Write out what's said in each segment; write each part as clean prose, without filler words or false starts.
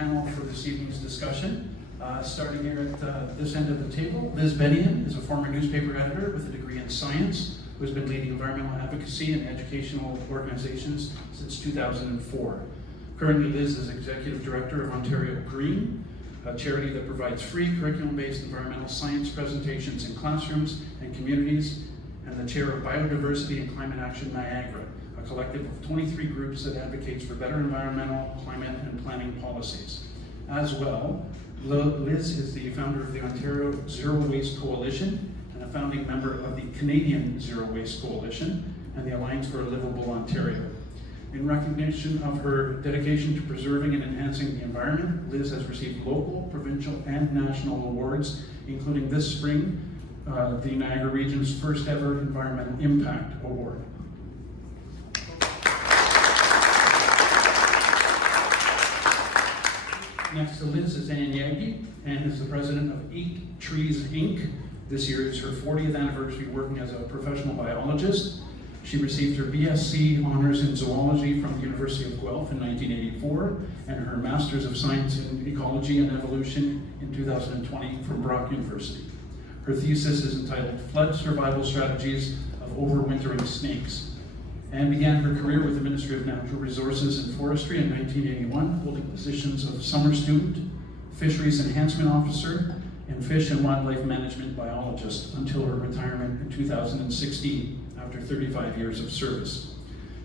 panel for this evening's discussion. Starting here at this end of the table, Liz Bennion is a former newspaper editor with a degree in science who has been leading environmental advocacy and educational organizations since 2004. Currently, Liz is Executive Director of Ontario Green, a charity that provides free curriculum-based environmental science presentations in classrooms and communities, and the chair of Biodiversity and Climate Action Niagara, a collective of 23 groups that advocates for better environmental, climate, and planning policies. As well, Liz is the founder of the Ontario Zero Waste Coalition and a founding member of the Canadian Zero Waste Coalition and the Alliance for a Livable Ontario. In recognition of her dedication to preserving and enhancing the environment, Liz has received local, provincial, and national awards, including this spring, the Niagara Region's first ever Environmental Impact Award. Next to Liz is Ann Yagi. Ann is the president of 8 Trees, Inc. This year is her 40th anniversary working as a professional biologist. She received her BSc Honors in Zoology from the University of Guelph in 1984 and her Masters of Science in Ecology and Evolution in 2020 from Brock University. Her thesis is entitled Flood Survival Strategies of Overwintering Snakes, and began her career with the Ministry of Natural Resources and Forestry in 1981, holding positions of summer student, fisheries enhancement officer, and fish and wildlife management biologist until her retirement in 2016 after 35 years of service.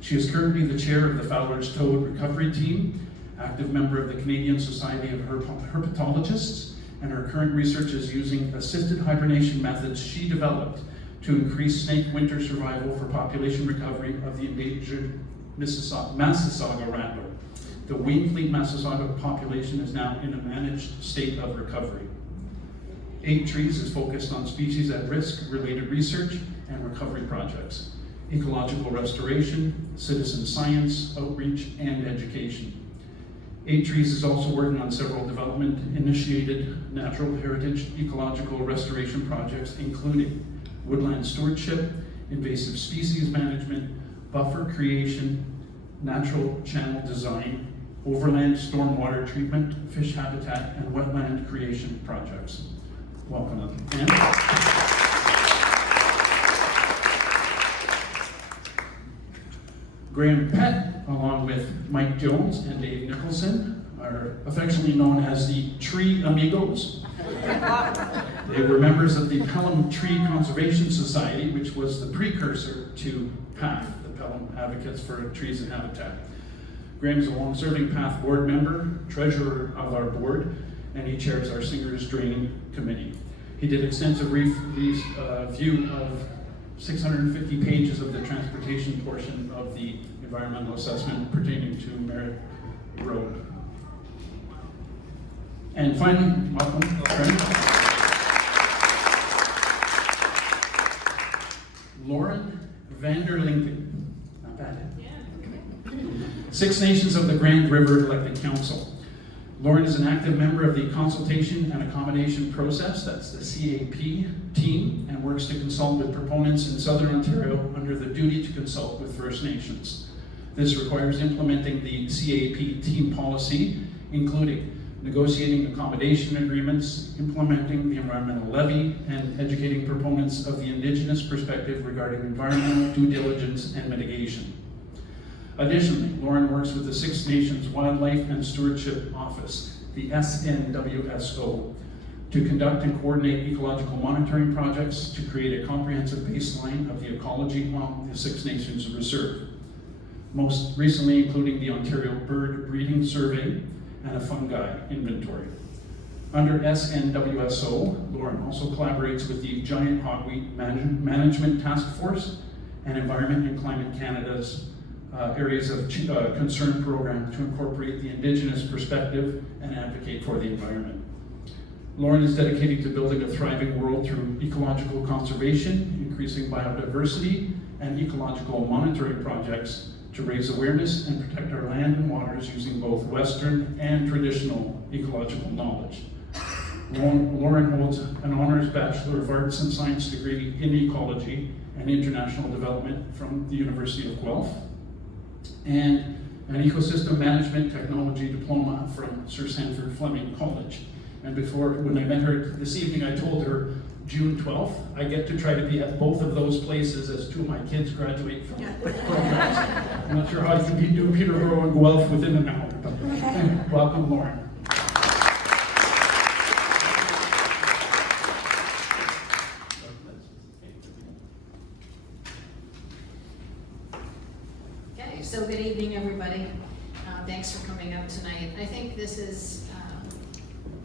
She is currently the chair of the Fowler's Toad Recovery Team, active member of the Canadian Society of Herpetologists, and her current research is using assisted hibernation methods she developed to increase snake winter survival for population recovery of the endangered Massasauga rattler. The winged Massasauga population is now in a managed state of recovery. 8 Trees is focused on species at risk related research and recovery projects, ecological restoration, citizen science, outreach, and education. 8 Trees is also working on several development-initiated natural heritage ecological restoration projects, including woodland stewardship, invasive species management, buffer creation, natural channel design, overland stormwater treatment, fish habitat, and wetland creation projects. Welcome, Ann. Graham Pett, along with Mike Jones and Dave Nicholson, are affectionately known as the Tree Amigos. They were members of the Pelham Tree Conservation Society, which was the precursor to PATH, the Pelham Advocates for Trees and Habitat. Graham is a long-serving PATH board member, treasurer of our board, and he chairs our Singers Drain Committee. He did extensive review of 650 pages of the transportation portion of the environmental assessment pertaining to Merritt Road. And finally, welcome, friend. Lauren Vanderlinken. Not bad. Yeah. 6 Nations of the Grand River Elected Council. Lauren is an active member of the Consultation and Accommodation Process, that's the CAP team, and works to consult with proponents in Southern Ontario under the duty to consult with First Nations. This requires implementing the CAP team policy, including negotiating accommodation agreements, implementing the environmental levy, and educating proponents of the Indigenous perspective regarding environmental due diligence and mitigation. Additionally, Lauren works with the 6 Nations Wildlife and Stewardship Office, the SNWSO, to conduct and coordinate ecological monitoring projects to create a comprehensive baseline of the ecology of the 6 Nations Reserve. Most recently including the Ontario Bird Breeding Survey and a fungi inventory. Under SNWSO, Lauren also collaborates with the Giant Hogweed Management Task Force and Environment and Climate Canada's areas of concern program to incorporate the Indigenous perspective and advocate for the environment. Lauren is dedicated to building a thriving world through ecological conservation, increasing biodiversity, and ecological monitoring projects to raise awareness and protect our land and waters using both Western and traditional ecological knowledge. Lauren holds an Honours Bachelor of Arts and Science degree in Ecology and International Development from the University of Guelph. And an ecosystem management technology diploma from Sir Sanford Fleming College. And when I met her this evening, I told her June 12th, I get to try to be at both of those places as two of my kids graduate from programs. I'm not sure how you can do Peterborough and Guelph within an hour, but welcome, Lauren. Okay, so good evening, everybody. Thanks for coming out tonight. I think this is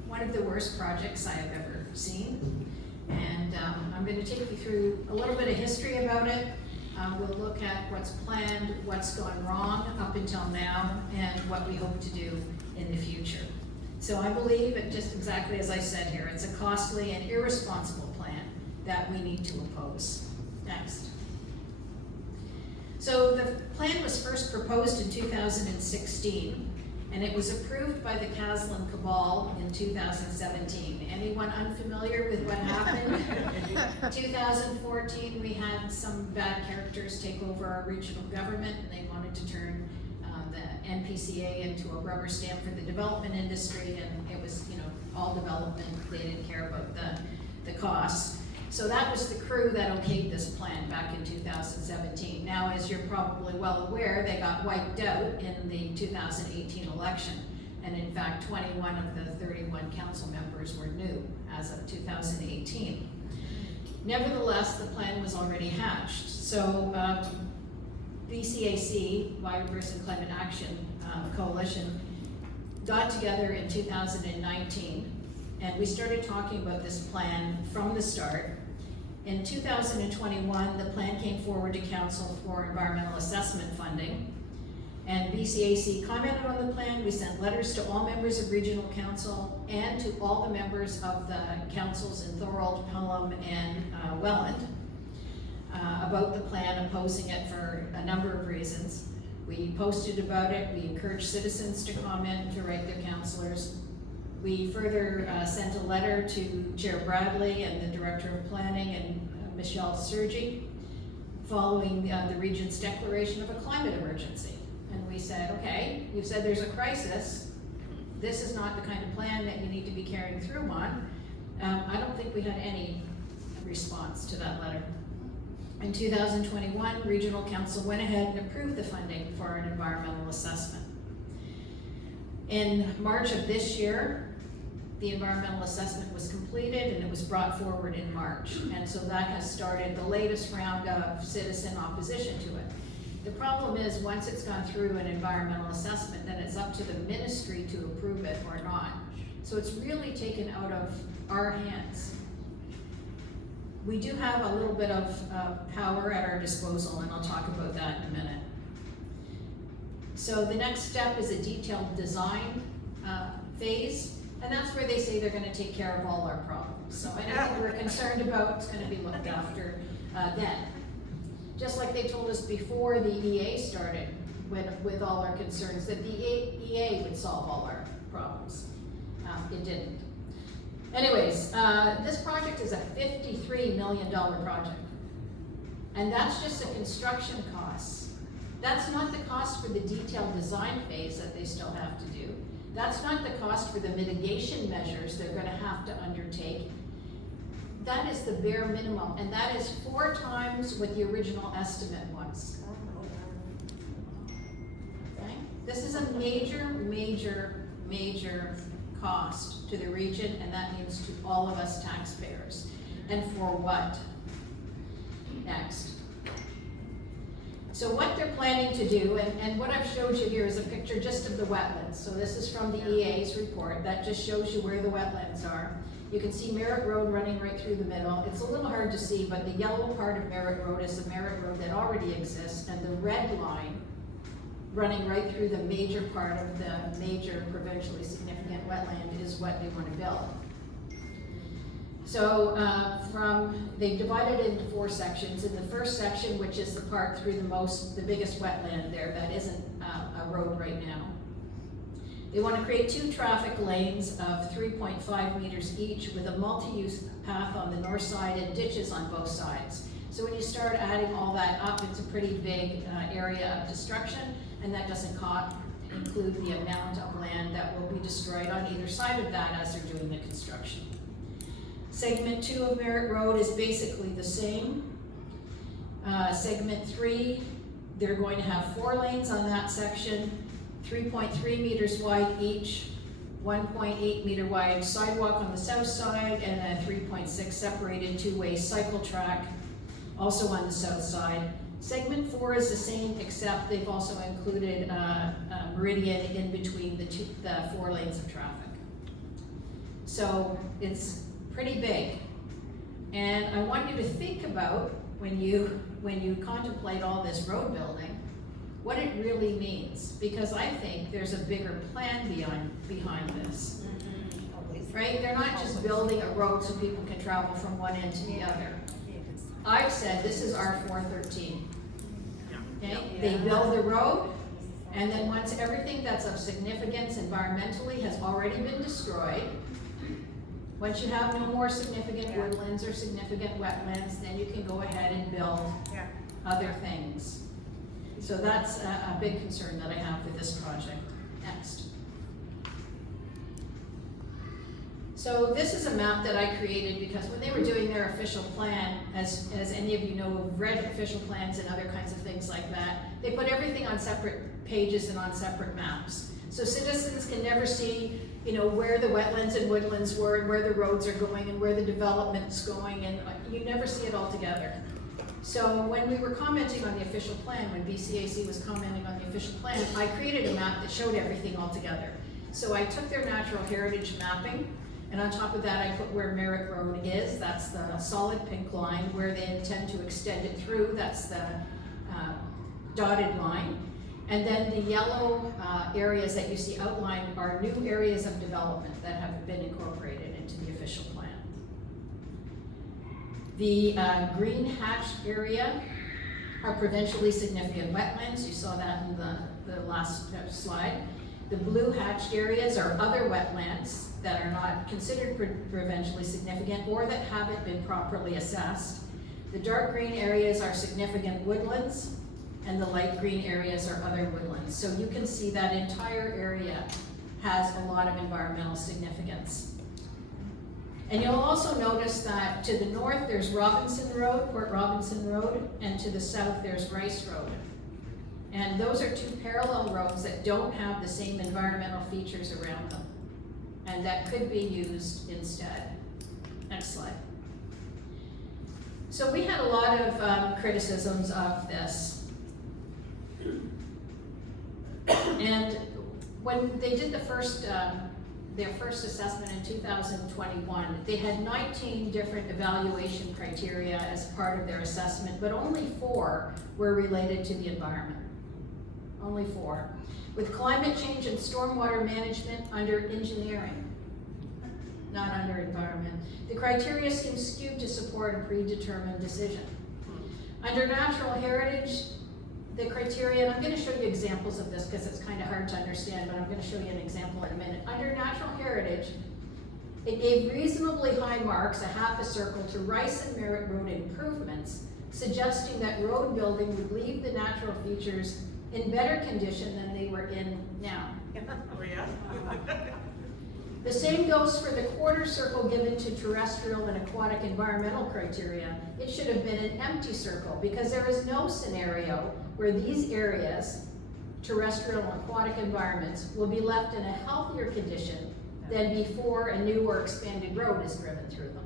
one of the worst projects I have ever seen. And I'm going to take you through a little bit of history about it. We'll look at what's planned, what's gone wrong up until now, and what we hope to do in the future. So I believe, it just exactly as I said here, it's a costly and irresponsible plan that we need to oppose. Next. So the plan was first proposed in 2016. And it was approved by the Caslin Cabal in 2017. Anyone unfamiliar with what happened? 2014, we had some bad characters take over our regional government, and they wanted to turn the NPCA into a rubber stamp for the development industry, and it was, all development. They didn't care about the costs. So that was the crew that okayed this plan back in 2017. Now, as you're probably well aware, they got wiped out in the 2018 election. And in fact, 21 of the 31 council members were new as of 2018. Nevertheless, the plan was already hatched. So BCAC, Biodiversity and Climate Action Coalition, got together in 2019, and we started talking about this plan from the start. In 2021, the plan came forward to council for environmental assessment funding, and BCAC commented on the plan. We sent letters to all members of regional council and to all the members of the councils in Thorold, Pelham, and Welland about the plan, opposing it for a number of reasons. We posted about it. We encouraged citizens to comment and to write their councillors. We further sent a letter to Chair Bradley and the Director of Planning and Michelle Sergi following the region's declaration of a climate emergency. And we said, okay, you've said there's a crisis. This is not the kind of plan that you need to be carrying through on. I don't think we had any response to that letter. In 2021, Regional Council went ahead and approved the funding for an environmental assessment. In March of this year, the environmental assessment was completed and it was brought forward in March. And so that has started the latest round of citizen opposition to it. The problem is, once it's gone through an environmental assessment, then it's up to the ministry to approve it or not. So it's really taken out of our hands. We do have a little bit of power at our disposal, and I'll talk about that in a minute. So the next step is a detailed design phase, and that's where they say they're going to take care of all our problems. So anything we're concerned about is going to be looked after then. Just like they told us before the EA started with all our concerns, that the EA would solve all our problems. It didn't. Anyways, this project is a $53 million project. And that's just the construction costs. That's not the cost for the detailed design phase that they still have to do. That's not the cost for the mitigation measures they're going to have to undertake. That is the bare minimum, and that is 4 times what the original estimate was. Okay? This is a major, major, major cost to the region, and that means to all of us taxpayers. And for what? Next. So what they're planning to do, and what I've showed you here is a picture just of the wetlands. So this is from the EA's report. That just shows you where the wetlands are. You can see Merritt Road running right through the middle. It's a little hard to see, but the yellow part of Merritt Road is the Merritt Road that already exists, and the red line running right through the major part of the major provincially significant wetland is what they want to build. So they've divided it into 4 sections. In the first section, which is the part through the biggest wetland there that isn't a road right now, they want to create 2 traffic lanes of 3.5 meters each with a multi-use path on the north side and ditches on both sides. So when you start adding all that up, it's a pretty big area of destruction. and that doesn't include the amount of land that will be destroyed on either side of that as they're doing the construction. Segment 2 of Merritt Road is basically the same. Segment 3, they're going to have 4 lanes on that section, 3.3 meters wide each, 1.8 meter wide sidewalk on the south side, and a 3.6 separated two-way cycle track also on the south side. Segment 4 is the same, except they've also included a meridian in between the 4 lanes of traffic. So it's pretty big. And I want you to think about, when you contemplate all this road building, what it really means, because I think there's a bigger plan behind this. Right? They're not just building a road so people can travel from one end to the other. I've said this is R413. Okay? They build the road, and then once everything that's of significance environmentally has already been destroyed, once you have no more significant woodlands or significant wetlands, then you can go ahead and build other things. So that's a big concern that I have with this project. Next. So this is a map that I created because when they were doing their official plan, as any of you know who've read official plans and other kinds of things like that, they put everything on separate pages and on separate maps. So citizens can never see, you know, where the wetlands and woodlands were and where the roads are going and where the development's going, and you never see it all together. So when we were commenting on the official plan, when BCAC was commenting on the official plan, I created a map that showed everything all together. So I took their natural heritage mapping, and on top of that I put where Merritt Road is, that's the solid pink line, where they intend to extend it through, that's the dotted line. And then the yellow areas that you see outlined are new areas of development that have been incorporated into the official plan. The green hatched area are provincially significant wetlands. You saw that in the last slide. The blue hatched areas are other wetlands that are not considered provincially significant or that haven't been properly assessed. The dark green areas are significant woodlands, and the light green areas are other woodlands. So you can see that entire area has a lot of environmental significance. And you'll also notice that to the north there's Robinson Road, Port Robinson Road, and to the south there's Rice Road. And those are 2 parallel roads that don't have the same environmental features around them, and that could be used instead. Next slide. So we had a lot of criticisms of this. And when they did their first assessment in 2021, they had 19 different evaluation criteria as part of their assessment, but only 4 were related to the environment. Only 4. With climate change and stormwater management under engineering, not under environment. The criteria seem skewed to support a predetermined decision. Under natural heritage, the criteria, and I'm going to show you examples of this because it's kind of hard to understand, but I'm going to show you an example in a minute. Under natural heritage, it gave reasonably high marks, a half a circle, to Rice and Merritt Road improvements, suggesting that road building would leave the natural features in better condition than they were in now. Oh, yeah? The same goes for the quarter circle given to terrestrial and aquatic environmental criteria. It should have been an empty circle because there is no scenario where these areas, terrestrial and aquatic environments, will be left in a healthier condition than before a new or expanded road is driven through them.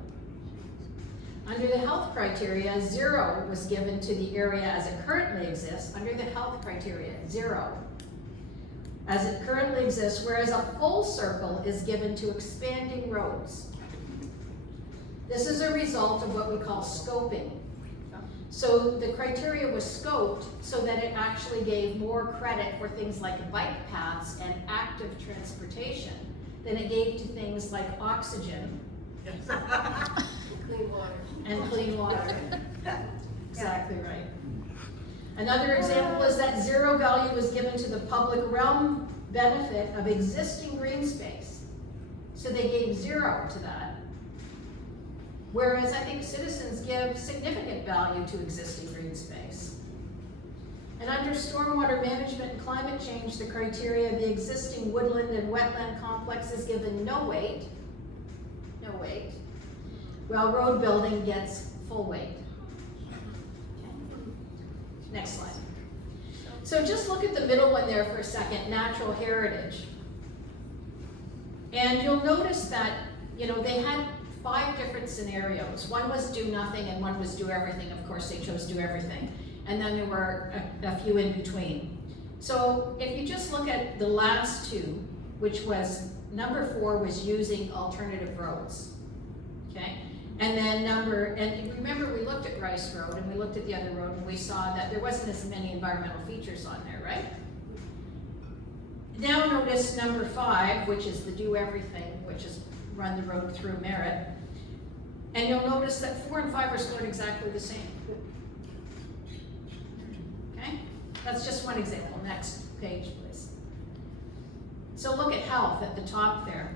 Under the health criteria, 0 was given to the area as it currently exists. Under the health criteria, 0. As it currently exists, whereas a full circle is given to expanding roads. This is a result of what we call scoping. So the criteria was scoped so that it actually gave more credit for things like bike paths and active transportation than it gave to things like oxygen Clean water. and clean water. Exactly right. Another example is that 0 value was given to the public realm benefit of existing green space. So they gave 0 to that. Whereas I think citizens give significant value to existing green space. And under stormwater management and climate change, the criteria, the existing woodland and wetland complex is given no weight, while road building gets full weight. Okay. Next slide. So just look at the middle one there for a second, natural heritage. And you'll notice that, you know, they had 5 different scenarios. One was do nothing and one was do everything. Of course, they chose do everything. And then there were a few in between. So if you just look at the last 2, which was number 4 was using alternative roads, okay? And then and remember we looked at Rice Road and we looked at the other road and we saw that there wasn't as many environmental features on there, right? Now notice number 5, which is the do everything, which is run the road through Merritt. And you'll notice that 4 and 5 are scored exactly the same. Okay? That's just one example. Next page, please. So look at health at the top there.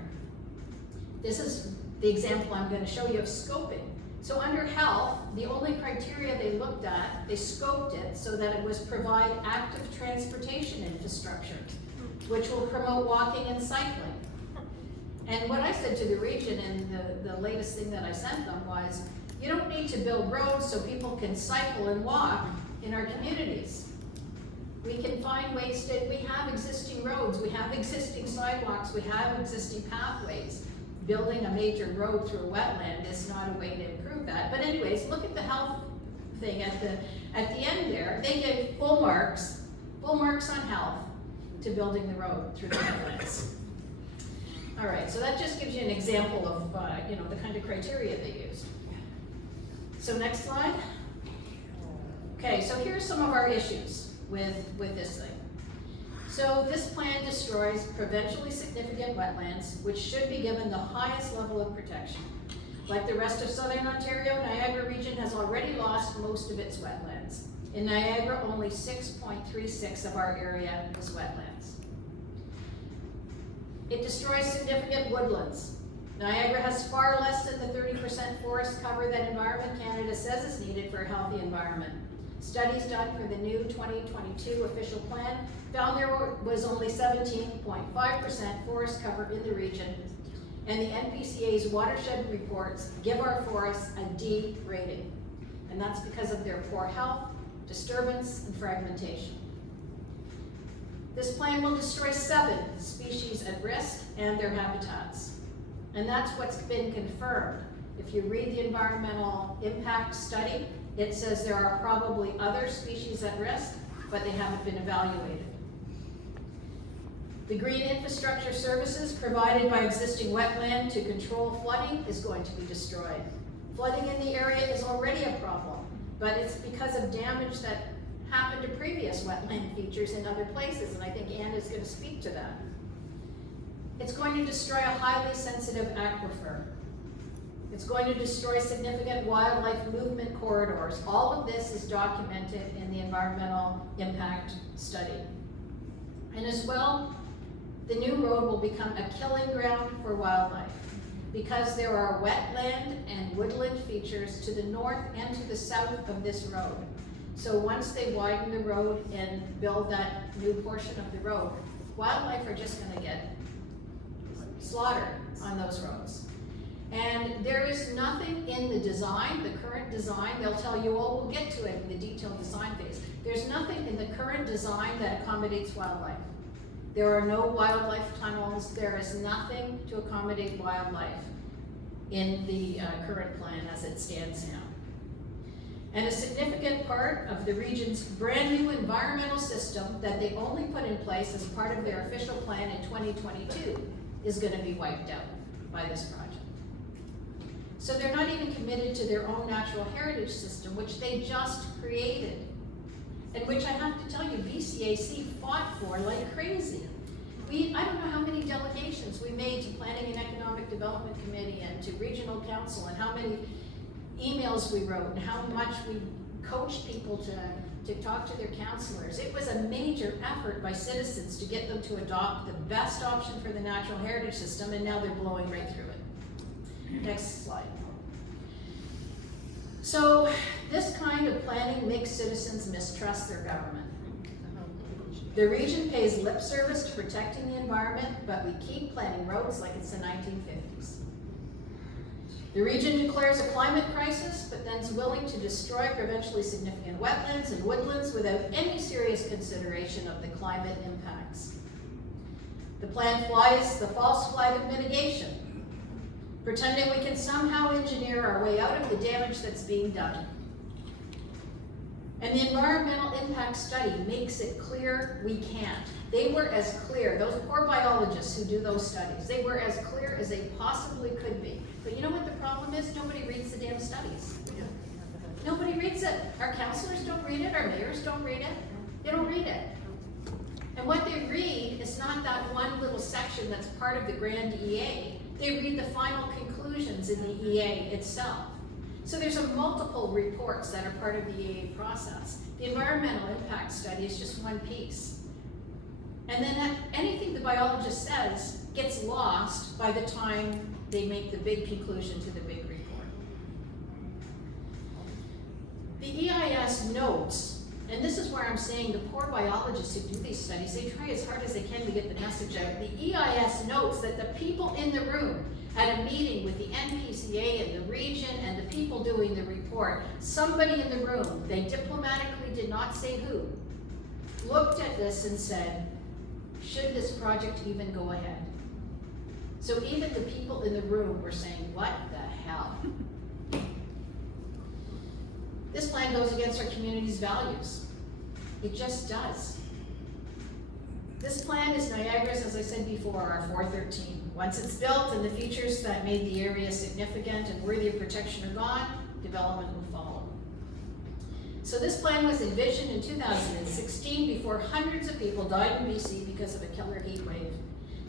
This is the example I'm going to show you of scoping. So under health, the only criteria they looked at, they scoped it so that it was provide active transportation infrastructure, which will promote walking and cycling. And what I said to the region in the latest thing that I sent them was, you don't need to build roads so people can cycle and walk in our communities. We can find ways to, we have existing roads, we have existing sidewalks, we have existing pathways. Building a major road through a wetland is not a way to improve that. But anyways, look at the health thing at the end there. They gave full marks on health to building the road through the wetlands. All right, so that just gives you an example of you know, the kind of criteria they used. So next slide. Okay, so here's some of our issues with this thing. So this plan destroys provincially significant wetlands, which should be given the highest level of protection. Like the rest of southern Ontario, Niagara region has already lost most of its wetlands. In Niagara, only 6.36 of our area is wetlands. It destroys significant woodlands. Niagara has far less than the 30% forest cover that Environment Canada says is needed for a healthy environment. Studies done for the new 2022 official plan found there was only 17.5% forest cover in the region, and the NPCA's watershed reports give our forests a D rating, and that's because of their poor health, disturbance, and fragmentation. This plan will destroy 7 species at risk and their habitats, and that's what's been confirmed. If you read the environmental impact study, it says there are probably other species at risk, but they haven't been evaluated. The green infrastructure services provided by existing wetland to control flooding is going to be destroyed. Flooding in the area is already a problem, but it's because of damage that happened to previous wetland features in other places, and I think Ann is going to speak to that. It's going to destroy a highly sensitive aquifer. It's going to destroy significant wildlife movement corridors. All of this is documented in the environmental impact study. And as well, the new road will become a killing ground for wildlife because there are wetland and woodland features to the north and to the south of this road. So once they widen the road and build that new portion of the road, wildlife are just going to get slaughtered on those roads. And there is nothing in the design, the current design, they'll tell you, oh, we'll get to it in the detailed design phase. There's nothing in the current design that accommodates wildlife. There are no wildlife tunnels. There is nothing to accommodate wildlife in the current plan as it stands now. And a significant part of the region's brand new environmental system that they only put in place as part of their official plan in 2022 is going to be wiped out by this project. So they're not even committed to their own natural heritage system, which they just created, and which I have to tell you, BCAC fought for like crazy. I don't know how many delegations we made to Planning and Economic Development Committee and to Regional Council, and how many emails we wrote, and how much we coached people to talk to their councillors. It was a major effort by citizens to get them to adopt the best option for the natural heritage system, and now they're blowing right through it. Next slide. So this kind of planning makes citizens mistrust their government. The region pays lip service to protecting the environment, but we keep planning roads like it's the 1950s. The region declares a climate crisis, but then is willing to destroy provincially significant wetlands and woodlands without any serious consideration of the climate impacts. The plan flies the false flag of mitigation, pretending we can somehow engineer our way out of the damage that's being done. And the environmental impact study makes it clear we can't. They were as clear, those poor biologists who do those studies, they were as clear as they possibly could be. But you know what the problem is? Nobody reads the damn studies. Nobody reads it. Our councillors don't read it, our mayors don't read it. They don't read it. And what they read is not that one little section that's part of the grand EA. They read the final conclusions in the EA itself. So there's multiple reports that are part of the EA process. The environmental impact study is just one piece. And then anything the biologist says gets lost by the time they make the big conclusion to the big report. The EIS notes, and this is where I'm saying the poor biologists who do these studies, they try as hard as they can to get the message out. The EIS notes that the people in the room at a meeting with the NPCA and the region and the people doing the report, somebody in the room, they diplomatically did not say who, looked at this and said, should this project even go ahead? So even the people in the room were saying, what the hell? This plan goes against our community's values. It just does. This plan is Niagara's, as I said before, our 413. Once it's built and the features that made the area significant and worthy of protection are gone, development will follow. So this plan was envisioned in 2016 before hundreds of people died in BC because of a killer heat wave,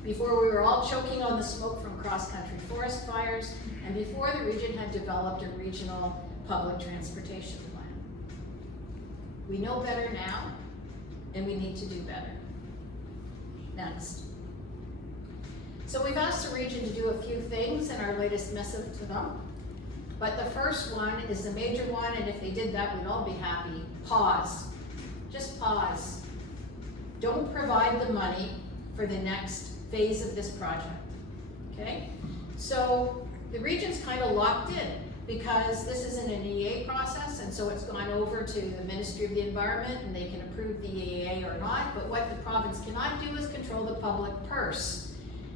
before we were all choking on the smoke from cross-country forest fires, and before the region had developed a regional public transportation plan. We know better now, and we need to do better. Next. So we've asked the region to do a few things in our latest message to them. But the first one is the major one, and if they did that, we'd all be happy. Pause. Just pause. Don't provide the money for the next phase of this project. Okay? So the region's kind of locked in because this isn't an EA process, and so it's gone over to the Ministry of the Environment, and they can approve the EA or not. But what the province cannot do is control the public purse.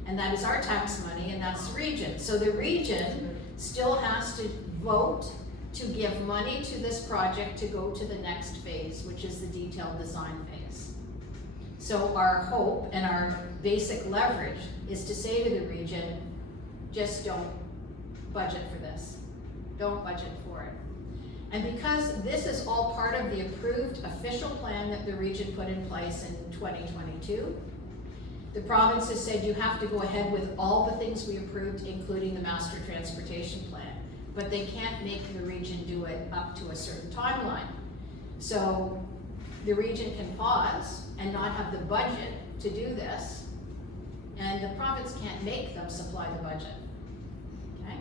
And that is our tax money, and that's the region. So the region still has to vote to give money to this project to go to the next phase, which is the detailed design phase. So our hope and our basic leverage is to say to the region, just don't budget for this. Don't budget for it. And because this is all part of the approved official plan that the region put in place in 2022, the province has said you have to go ahead with all the things we approved, including the master transportation plan, but they can't make the region do it up to a certain timeline. So the region can pause and not have the budget to do this, and the province can't make them supply the budget, okay?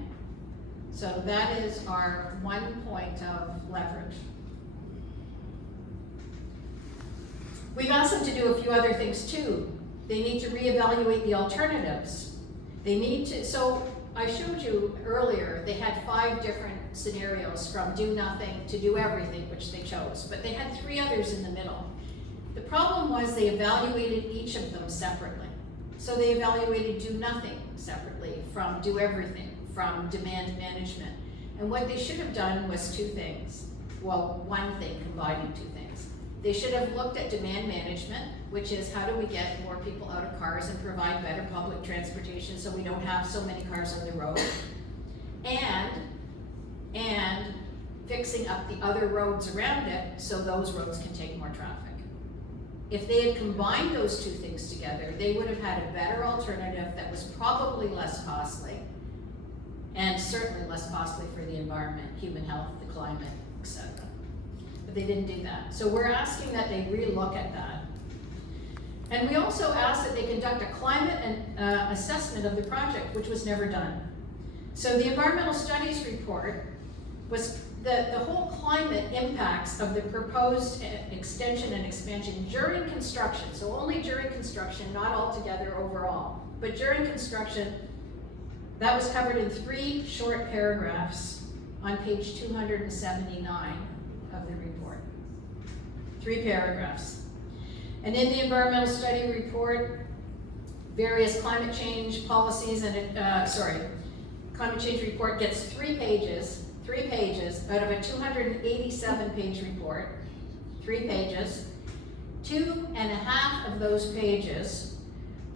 So that is our one point of leverage. We've asked them to do a few other things too. They need to reevaluate the alternatives. They need to, so I showed you earlier, they had 5 different scenarios from do nothing to do everything, which they chose, but they had 3 others in the middle. The problem was they evaluated each of them separately. So they evaluated do nothing separately from do everything, from demand management. And what they should have done was 2 things. Well, one thing combining 2 things. They should have looked at demand management, which is how do we get more people out of cars and provide better public transportation so we don't have so many cars on the road, and fixing up the other roads around it so those roads can take more traffic. If they had combined those 2 things together, they would have had a better alternative that was probably less costly, and certainly less costly for the environment, human health, the climate, etc. But they didn't do that. So we're asking that they relook at that. And we also asked that they conduct a climate and assessment of the project, which was never done. So the environmental studies report was the whole climate impacts of the proposed extension and expansion during construction, so only during construction, not altogether overall, but during construction, that was covered in 3 short paragraphs on page 279 of the report. 3 paragraphs. And in the environmental study report, various climate change policies and, climate change report gets 3 pages out of a 287 page report, 3 pages. 2.5 of those pages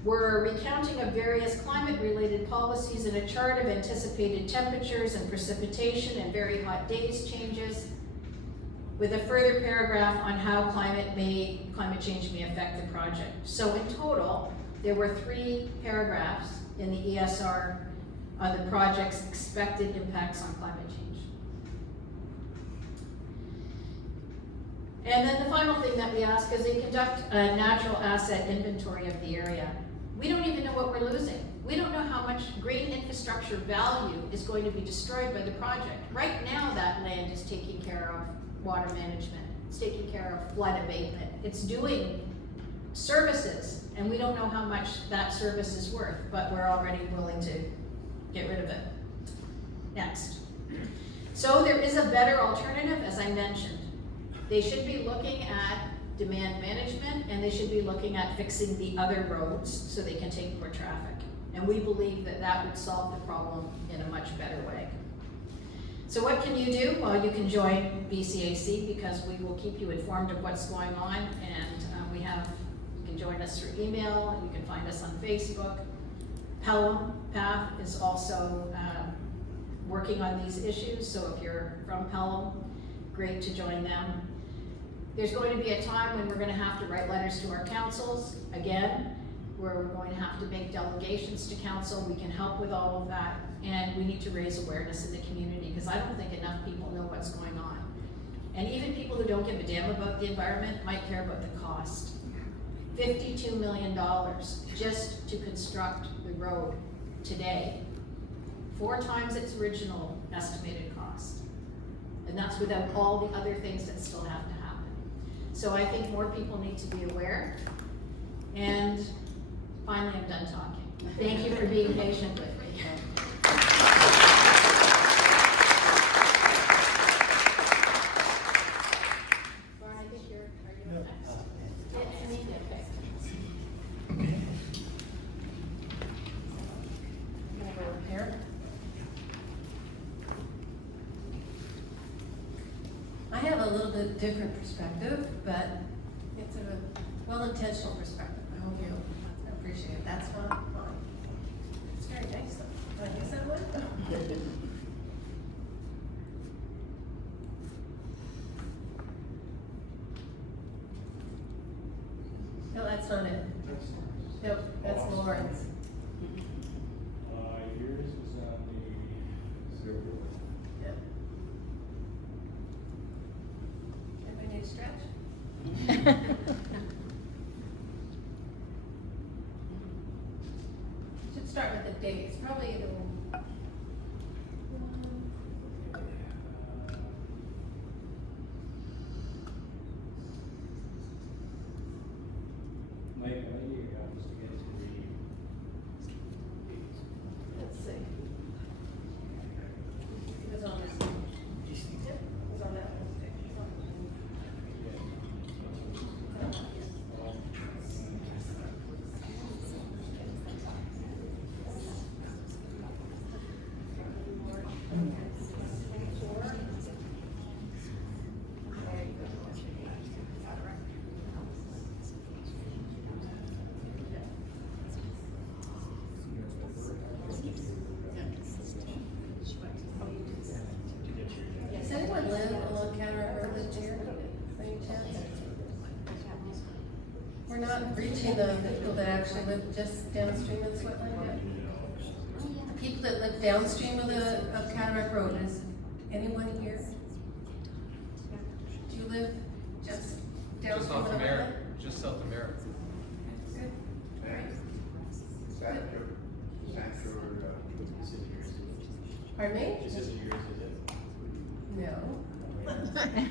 were a recounting of various climate-related policies and a chart of anticipated temperatures and precipitation and very hot days changes, with a further paragraph on how climate change may affect the project. So in total, there were 3 paragraphs in the ESR on the project's expected impacts on climate change. And then the final thing that we ask is they conduct a natural asset inventory of the area. We don't even know what we're losing. We don't know how much green infrastructure value is going to be destroyed by the project. Right now, that land is taking care of water management. It's taking care of flood abatement. It's doing services, and we don't know how much that service is worth, but we're already willing to get rid of it. Next. So there is a better alternative, as I mentioned. They should be looking at demand management, and they should be looking at fixing the other roads so they can take more traffic. And we believe that that would solve the problem in a much better way. So what can you do? Well, you can join BCAC because we will keep you informed of what's going on, and you can join us through email, and you can find us on Facebook. Pelham Path is also working on these issues, so if you're from Pelham, great to join them. There's going to be a time when we're going to have to write letters to our councils, again, where we're going to have to make delegations to council. We can help with all of that, and we need to raise awareness in the community, because I don't think enough people know what's going on. And even people who don't give a damn about the environment might care about the cost. $52 million just to construct the road today, 4 times its original estimated cost. And that's without all the other things that still have to happen. So I think more people need to be aware. And finally, I'm done talking. Thank you for being patient with me. Lauren, I think are you next? Okay. Over here. I have a little bit different perspective, but it's a well-intentional perspective. I hope you appreciate it. That's not mine. It's very nice though. Can I use that one? No, that's not it. Nope, that's Lauren's. Yours is on the server. Yep. Everybody need a stretch? Should start with the dates. Probably the Mike, I need your guys to get to the let's see. It was on this. Yep, it was on that one. Does anyone live along Cataract Road this year? By any chance? We're not reaching the people that actually live just downstream of the wetland yet. The people that live downstream of Cataract Road, is anyone here? Do you live just downstream of the wetland? Just south of Merritt. Good. All right. Pardon me? Pardon me? This isn't yours, is it? No. Alright.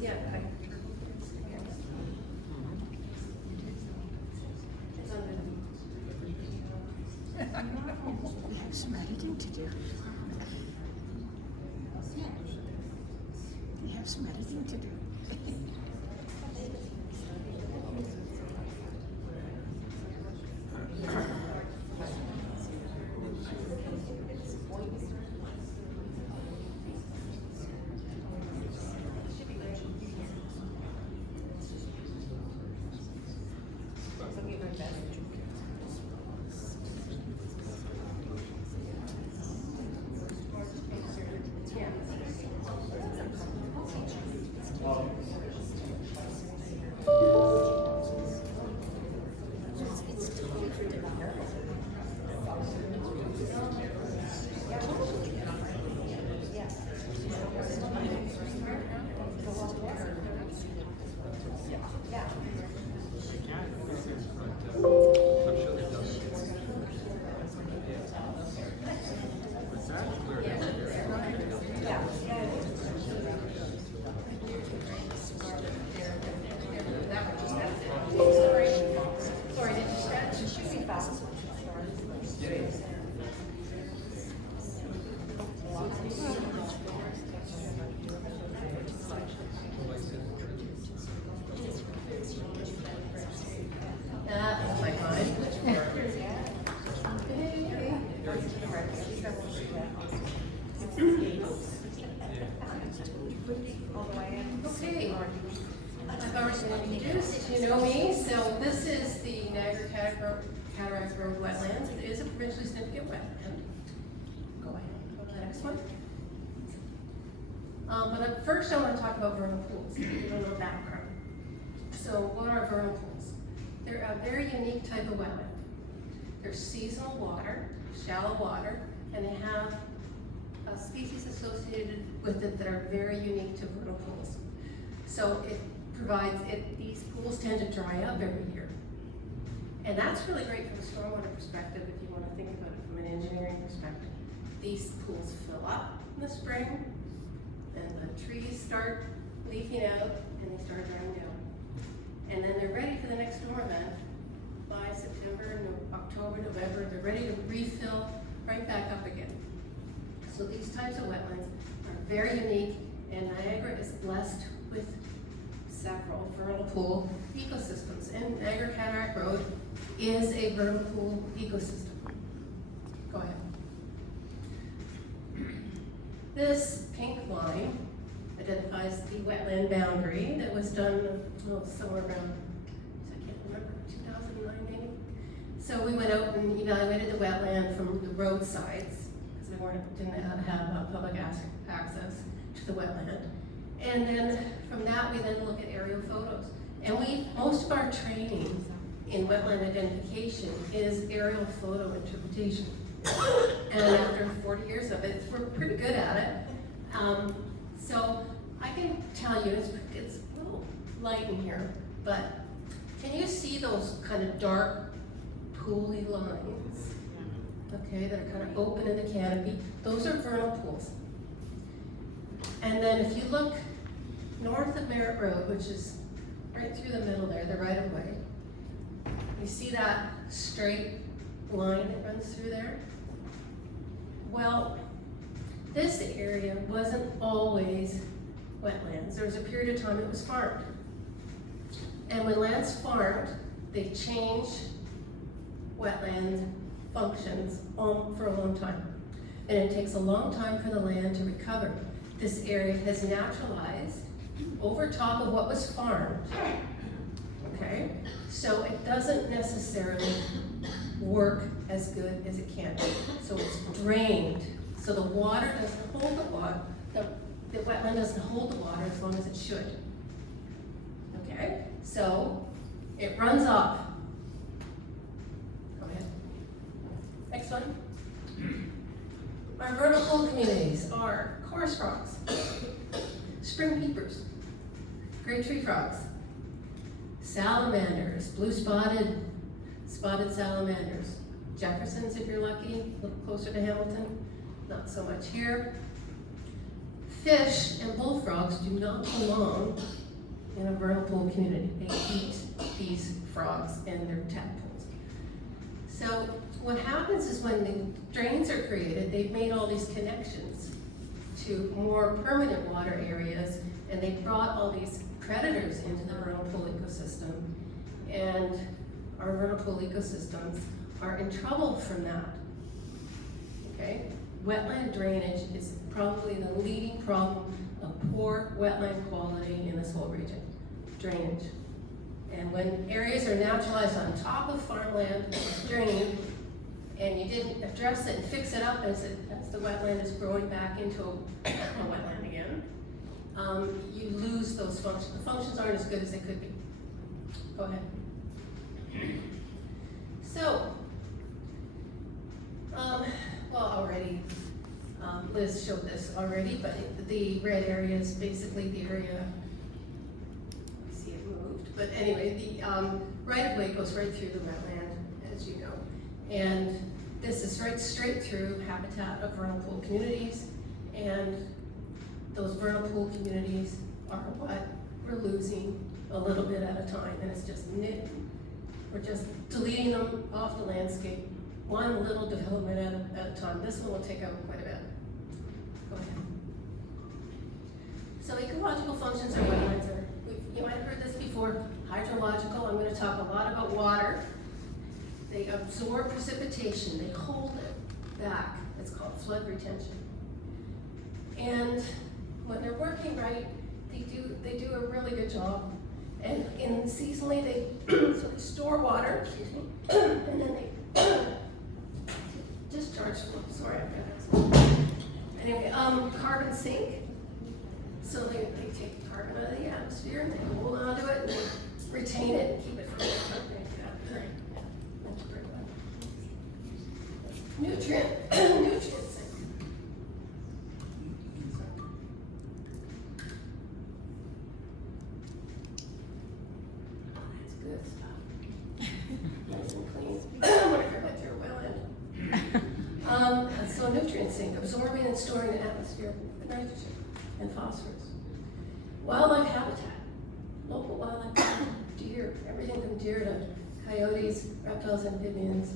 Yeah, it's under Some editing to do. You have some editing to do. Sorry, did you stretch? It should be fast. That's my mind. Okay. I've already been introduced, you know me, so this is the Niagara Cataract Road Wetlands. It is a provincially significant wetland. Go ahead, go to the next one. But first I want to talk about vernal pools, give you a little background. So what are vernal pools? They're a very unique type of wetland. They're seasonal water, shallow water, and they have species associated with it that are very unique to vernal pools. So it provides, these pools tend to dry up every year. And that's really great from a stormwater perspective if you want to think about it from an engineering perspective. These pools fill up in the spring, and the trees start leafing out, and they start drying down. And then they're ready for the next storm event. By September, October, November, they're ready to refill right back up again. So these types of wetlands are very unique, and Niagara is blessed with several vernal pool ecosystems, and Niagara Cataract Road is a vernal pool ecosystem. Go ahead. This pink line identifies the wetland boundary that was done somewhere around, I can't remember, 2009 maybe? So we went out and evaluated the wetland from the roadsides, because we didn't have public access to the wetland. And then from that, we then look at aerial photos. And most of our training in wetland identification is aerial photo interpretation. And after 40 years of it, we're pretty good at it. So I can tell you, it's a little light in here, but can you see those kind of dark pooly lines? Okay, that are kind of open in the canopy. Those are vernal pools. And then if you look north of Merritt Road, which is right through the middle there, the right of way, you see that straight line that runs through there? Well, this area wasn't always wetlands. There was a period of time it was farmed. And when land's farmed, they change wetland functions for a long time. And it takes a long time for the land to recover. This area has naturalized over top of what was farmed, okay? So it doesn't necessarily work as good as it can. So it's drained. So the water doesn't hold the water, the wetland doesn't hold the water as long as it should. Okay, so it runs off. Go ahead. Next one. Our vernal pool communities are chorus frogs, spring peepers, great tree frogs, salamanders, blue spotted salamanders, Jefferson's if you're lucky, a little closer to Hamilton, not so much here. Fish and bullfrogs do not belong in a vernal pool community. They eat these frogs and their tadpoles. So what happens is when the drains are created, they've made all these connections to more permanent water areas, and they brought all these predators into the vernal pool ecosystem. And our vernal pool ecosystems are in trouble from that, okay? Wetland drainage is probably the leading problem of poor wetland quality in this whole region, drainage. And when areas are naturalized on top of farmland drained, and you didn't address it and fix it up as the wetland is growing back into a wetland again, you lose those functions. The functions aren't as good as they could be. Go ahead. So, well, already, Liz showed this already, but the red area is basically the area, I see it moved, but anyway, the right-of-way goes right through the wetland, as you know. And this is right straight through habitat of vernal pool communities, and those vernal pool communities are what we're losing a little bit at a time, and it's just we're just deleting them off the landscape, one little development at a time. This one will take out quite a bit. Go ahead. So ecological functions of wetlands are, you might have heard this before, hydrological. I'm going to talk a lot about water. They absorb precipitation, they hold it back. It's called flood retention. And when they're working right, they do a really good job. And seasonally they sort of store water, and then they discharge flow. Sorry, I've got that. Anyway, carbon sink. So they take carbon out of the atmosphere and they hold on to it and they retain it and keep it from nutrient sink. That's good stuff. Nice and clean. I'm gonna go through Welland. So nutrient sink, absorbing and storing the atmosphere with nitrogen and phosphorus. Wildlife habitat, local wildlife, deer, everything from deer to coyotes, reptiles, amphibians,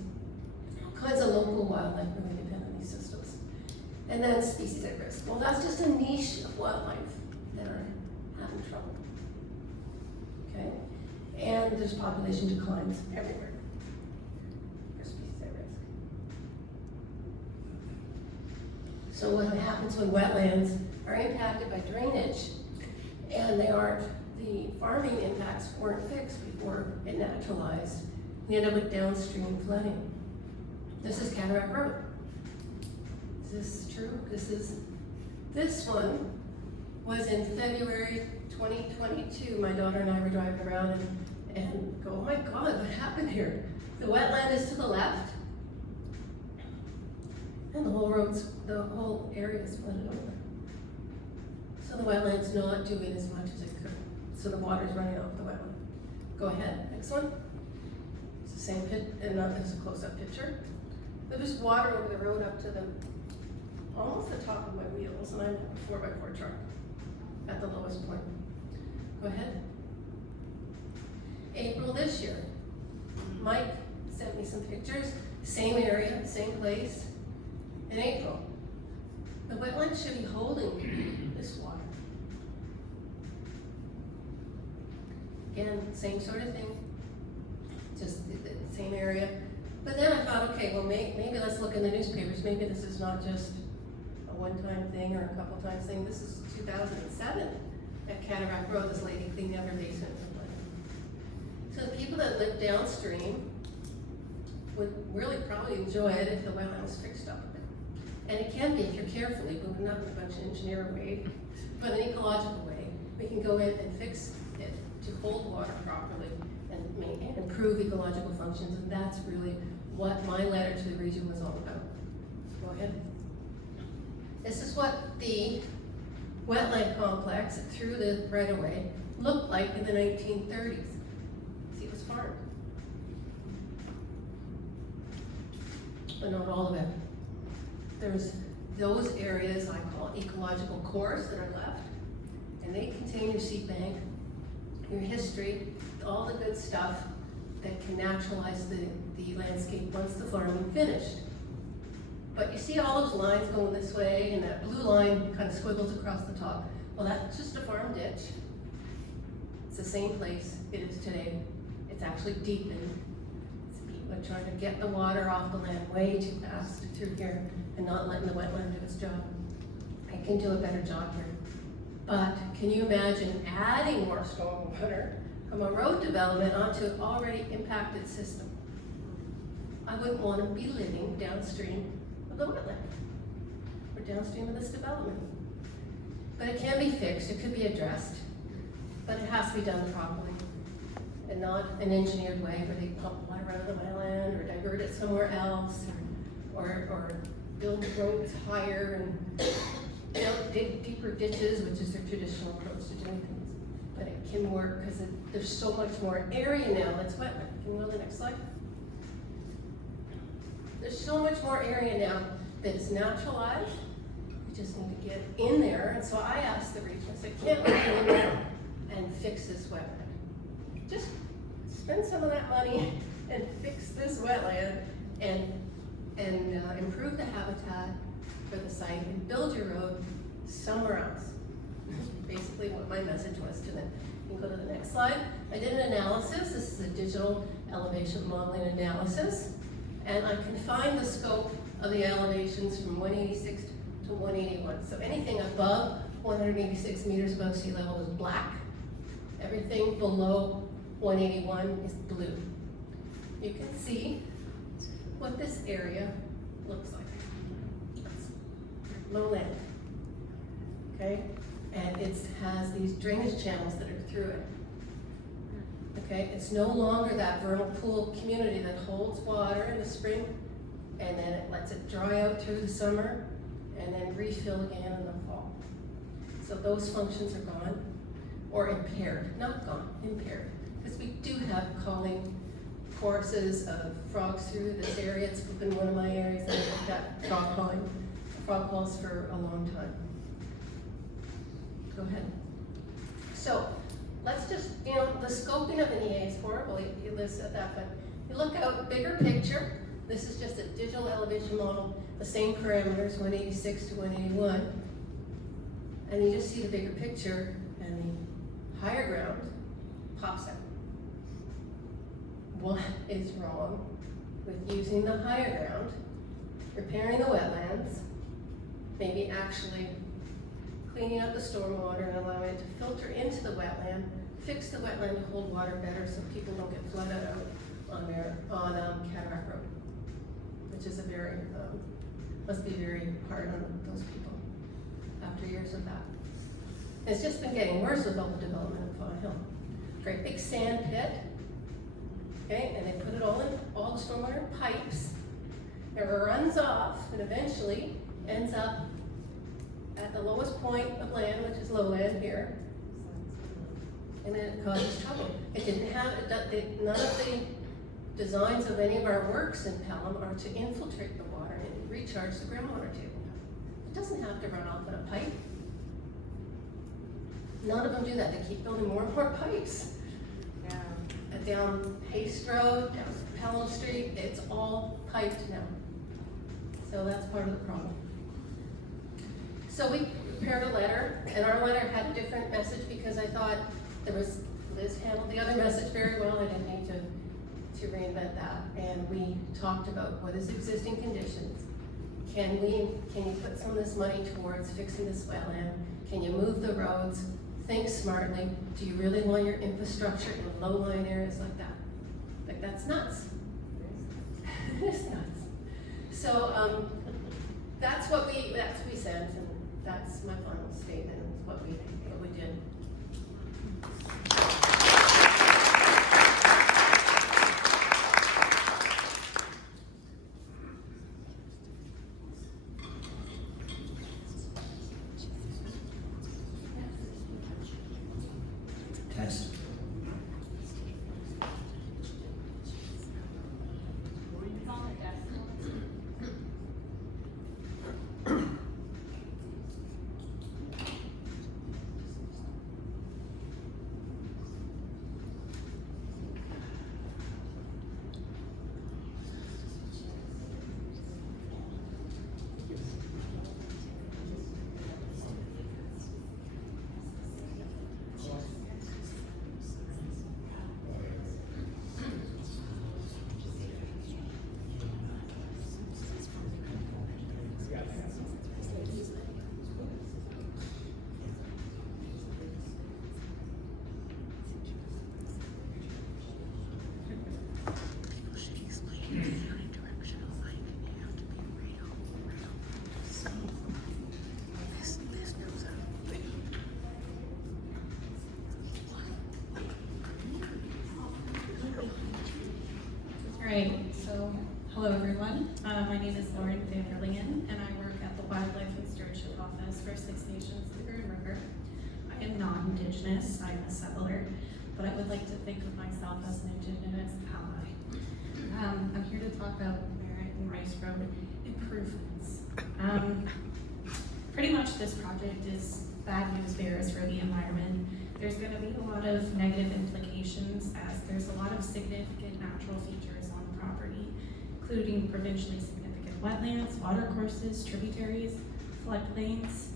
all kinds of local wildlife really depend on these systems. And then species at risk. Well, that's just a niche of wildlife that are having trouble. Okay? And there's population declines everywhere for species at risk. So what happens when wetlands are impacted by drainage and the farming impacts weren't fixed before it naturalized, we end up with downstream flooding. This is Cataract Road. Is this true? This one was in February 2022. My daughter and I were driving around and go, oh my God, what happened here? The wetland is to the left, and the whole area is flooded over. So the wetland's not doing as much as it could. So the water's running off the wetland. Go ahead, next one. It's the same pit, and there's a close-up picture. There's water over the road up to almost the top of my wheels, and I'm a 4x4 truck at the lowest point. Go ahead. April this year, Mike sent me some pictures, same area, same place, in April. The wetland should be holding this water. Again, same sort of thing, just the same area. But then I thought, okay, well, maybe let's look in the newspapers. Maybe this is not just a one-time thing or a couple times thing. This is 2007 at Cataract Road. This lady cleaned out her basement. So the people that live downstream would really probably enjoy it if the wetland was fixed up a bit. And it can be if you're carefully, but not in a bunch of engineering way, but an ecological way. We can go in and fix it to hold water properly and improve ecological functions, and that's really what my letter to the region was all about. Go ahead. This is what the wetland complex through the right-of-way looked like in the 1930s. See, it was farmed. but not all of it. There's those areas I call ecological cores that are left, and they contain your seed bank, your history, all the good stuff that can naturalize the landscape once the farming finished. But you see all those lines going this way, and that blue line kind of squiggles across the top. Well, that's just a farm ditch. It's the same place it is today. It's actually deepened. People are trying to get the water off the land way too fast through here and not letting the wetland do its job. It can do a better job here. But can you imagine adding more stormwater from a road development onto an already impacted system? I wouldn't want to be living downstream of the wetland or downstream of this development. But it can be fixed, it could be addressed, but it has to be done properly and not an engineered way where they pump water out of my land or divert it somewhere else or build roads higher and dig deeper ditches, which is their traditional approach to doing things. But it can work because there's so much more area now that's wetland. Can you go to the next slide? There's so much more area now that is naturalized. We just need to get in there. And so I asked the region, I said, can't we get in there and fix this wetland? Just spend some of that money and fix this wetland and improve the habitat for the site and build your road somewhere else. Basically what my message was to them. You can go to the next slide. I did an analysis. This is a digital elevation modeling analysis. And I confined the scope of the elevations from 186 to 181. So anything above 186 meters above sea level is black. Everything below 181 is blue. You can see what this area looks like. It's lowland, okay? And it has these drainage channels that are through it. Okay, it's no longer that vernal pool community that holds water in the spring and then it lets it dry out through the summer and then refill again in the fall. So those functions are gone or impaired, not gone, impaired. Because we do have calling courses of frogs through this area. It's been one of my areas that I've looked at frog calls for a long time. Go ahead. So let's just, the scoping of an EA is horrible. You listed that, but you look out, bigger picture. This is just a digital elevation model, the same parameters, 186 to 181. And you just see the bigger picture and the higher ground pops out. What is wrong with using the higher ground, repairing the wetlands, maybe actually cleaning up the stormwater and allowing it to filter into the wetland, fix the wetland to hold water better so people don't get flooded out on Cataract Road, which is must be very hard on those people after years of that. It's just been getting worse with all the development of Fawn Hill. Great big sand pit, okay, and they put it all in, all the stormwater in pipes. It runs off and eventually ends up at the lowest point of land, which is lowland here, and then it causes trouble. It didn't have, none of the designs of any of our works in Pelham are to infiltrate the water and recharge the groundwater table. It doesn't have to run off in a pipe. None of them do that. They keep building more and more pipes. Yeah. Down Haste Road, down Pelham Street, it's all piped now. So that's part of the problem. So we prepared a letter, and our letter had a different message because I thought Liz handled the other message very well. I didn't need to reinvent that. And we talked about what is existing conditions. Can you put some of this money towards fixing this wetland? Can you move the roads? Think smartly. Do you really want your infrastructure in low-lying areas like that? Like, that's nuts. It's nuts. So that's what we sent, and that's my final statement. What we did. Test. right, so hello everyone. My name is Lauren Vanderlingen and I work at the Wildlife and Stewardship Office for Six Nations of the Green River. I am not Indigenous, I'm a settler, but I would like to think of myself as an Indigenous ally. I'm here to talk about Merritt and Rice Road improvements. Pretty much this project is bad news bears for the environment. There's going to be a lot of negative implications as there's a lot of significant natural features on the property, including provincially significant wetlands, watercourses, tributaries, floodplains,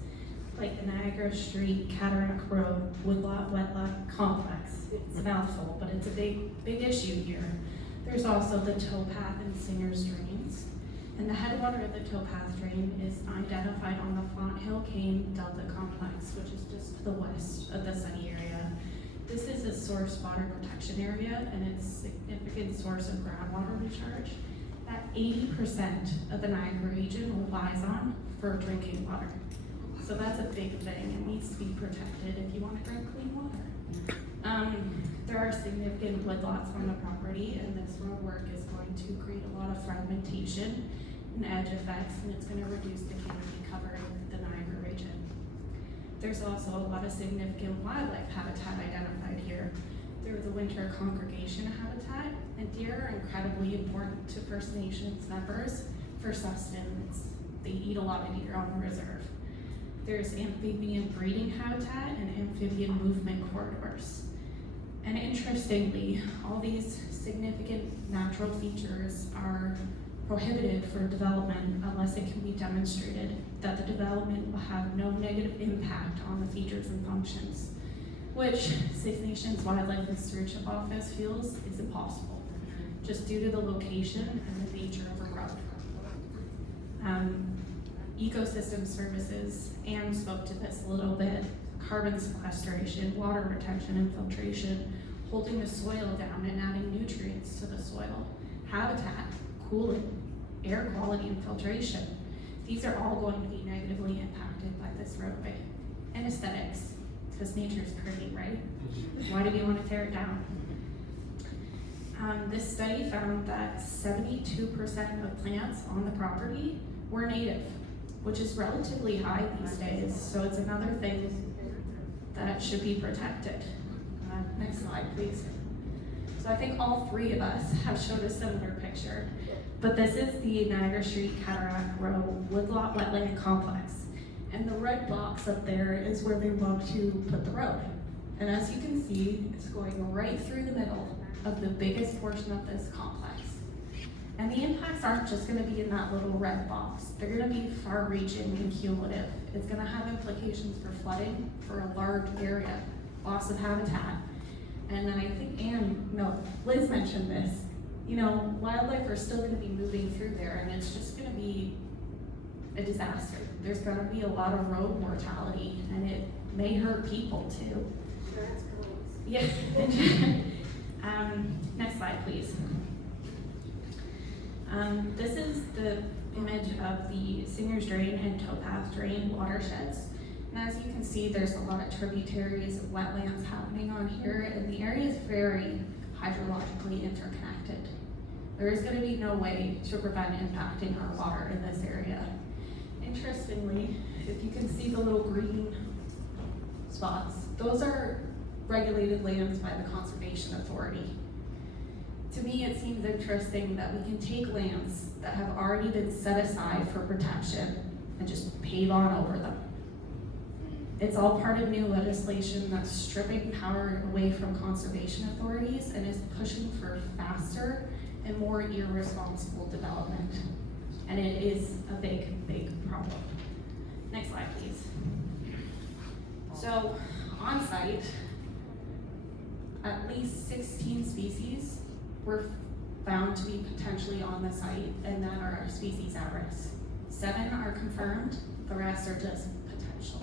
like the Niagara Street, Cataract Road, Woodlot Wetland Complex. It's a mouthful, but it's a big issue here. There's also the towpath and Singer's drains. And the headwater of the towpath drain is identified on the Fonthill Cane Delta Complex, which is just to the west of the study area. This is a source water protection area and it's a significant source of groundwater recharge that 80% of the Niagara region relies on for drinking water. So that's a big thing. It needs to be protected if you want to drink clean water. There are significant woodlots on the property and this road work is going to create a lot of fragmentation and edge effects, and it's going to reduce the canopy cover in the Niagara region. There's also a lot of significant wildlife habitat identified here. There's the winter congregation habitat, and deer are incredibly important to First Nations members for sustenance. They eat a lot of deer on the reserve. There's amphibian breeding habitat and amphibian movement corridors. And interestingly, all these significant natural features are prohibited for development unless it can be demonstrated that the development will have no negative impact on the features and functions, which Six Nations Wildlife and Stewardship Office feels is impossible, just due to the location and the nature of a road. Ecosystem services, Anne spoke to this a little bit, carbon sequestration, water retention and filtration, holding the soil down and adding nutrients to the soil, habitat, cooling, air quality and filtration. These are all going to be negatively impacted by this roadway. And aesthetics, because nature's pretty, right? Why do we want to tear it down? This study found that 72% of plants on the property were native, which is relatively high these days, so it's another thing that should be protected. Next slide, please. So I think all three of us have showed a similar picture, but this is the Niagara Street, Cataract Road, Woodlot Wetland Complex. And the red box up there is where they want to put the road. And as you can see, it's going right through the middle of the biggest portion of this complex. And the impacts aren't just gonna be in that little red box. They're gonna be far-reaching and cumulative. It's gonna have implications for flooding for a large area, loss of habitat. And I think Liz mentioned this. You know, wildlife are still gonna be moving through there and it's just gonna be a disaster. There's gonna be a lot of road mortality and it may hurt people too. Yeah. Next slide, please. This is the image of the Singer's Drain and Towpath Drain watersheds. And as you can see, there's a lot of tributaries of wetlands happening on here, and the area is very hydrologically interconnected. There is going to be no way to prevent impacting our water in this area. Interestingly, if you can see the little green spots, those are regulated lands by the Conservation Authority. To me, it seems interesting that we can take lands that have already been set aside for protection and just pave on over them. It's all part of new legislation that's stripping power away from conservation authorities and is pushing for faster and more irresponsible development. And it is a big, big problem. Next slide, please. So, on site, at least 16 species were found to be potentially on the site and that are species at risk. 7 are confirmed, the rest are just potential.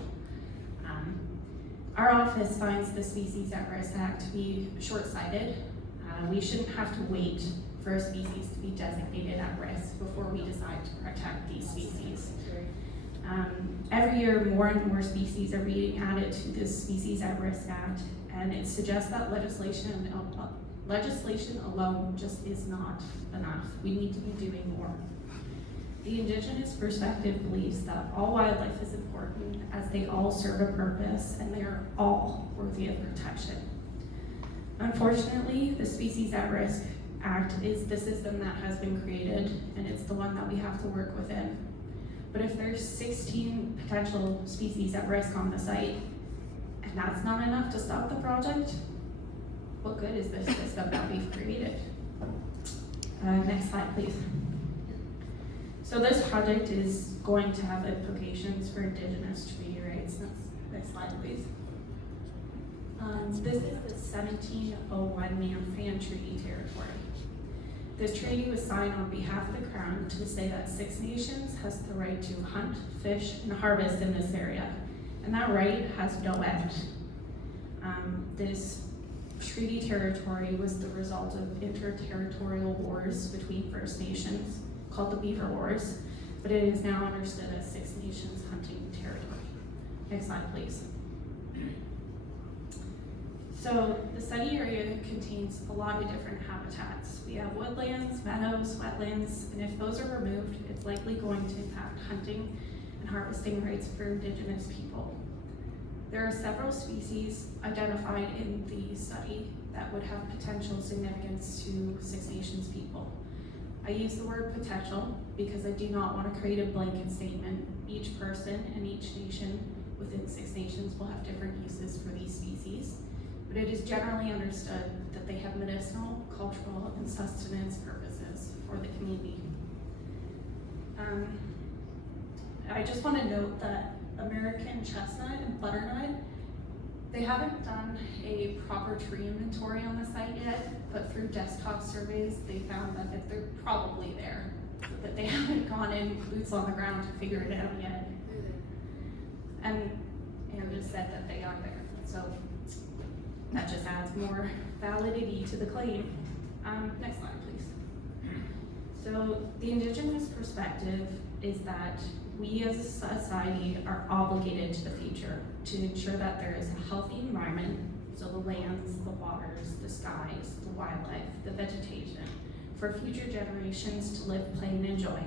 Our office finds the Species at Risk Act to be short-sighted. We shouldn't have to wait for a species to be designated at risk before we decide to protect these species. Every year, more and more species are being added to this Species at Risk Act, and it suggests that legislation Legislation alone just is not enough. We need to be doing more. The Indigenous perspective believes that all wildlife is important as they all serve a purpose and they are all worthy of protection. Unfortunately, the Species at Risk Act is the system that has been created, and it's the one that we have to work within. But if there's 16 potential species at risk on the site, and that's not enough to stop the project, what good is this system that we've created? Next slide, please. So this project is going to have implications for Indigenous treaty rights. Next slide, please. This is the 1701 Man Treaty Territory. This treaty was signed on behalf of the Crown to say that Six Nations has the right to hunt, fish, and harvest in this area, and that right has no end. This treaty territory was the result of interterritorial wars between First Nations, called the Beaver Wars, but it is now understood as Six Nations hunting territory. Next slide, please. So the study area contains a lot of different habitats. We have woodlands, meadows, wetlands, and if those are removed, it's likely going to impact hunting and harvesting rights for Indigenous people. There are several species identified in the study that would have potential significance to Six Nations people. I use the word potential because I do not want to create a blanket statement. Each person and each nation within Six Nations will have different uses for these species, but it is generally understood that they have medicinal, cultural, and sustenance purposes for the community. I just want to note that American chestnut and butternut, they haven't done a proper tree inventory on the site yet, but through desktop surveys, they found that they're probably there, but they haven't gone in boots on the ground to figure it out yet. And just said that they are there, so that just adds more validity to the claim. Next slide, please. So the Indigenous perspective is that we as a society are obligated to the future to ensure that there is a healthy environment, so the lands, the waters, the skies, the wildlife, the vegetation, for future generations to live, play, and enjoy.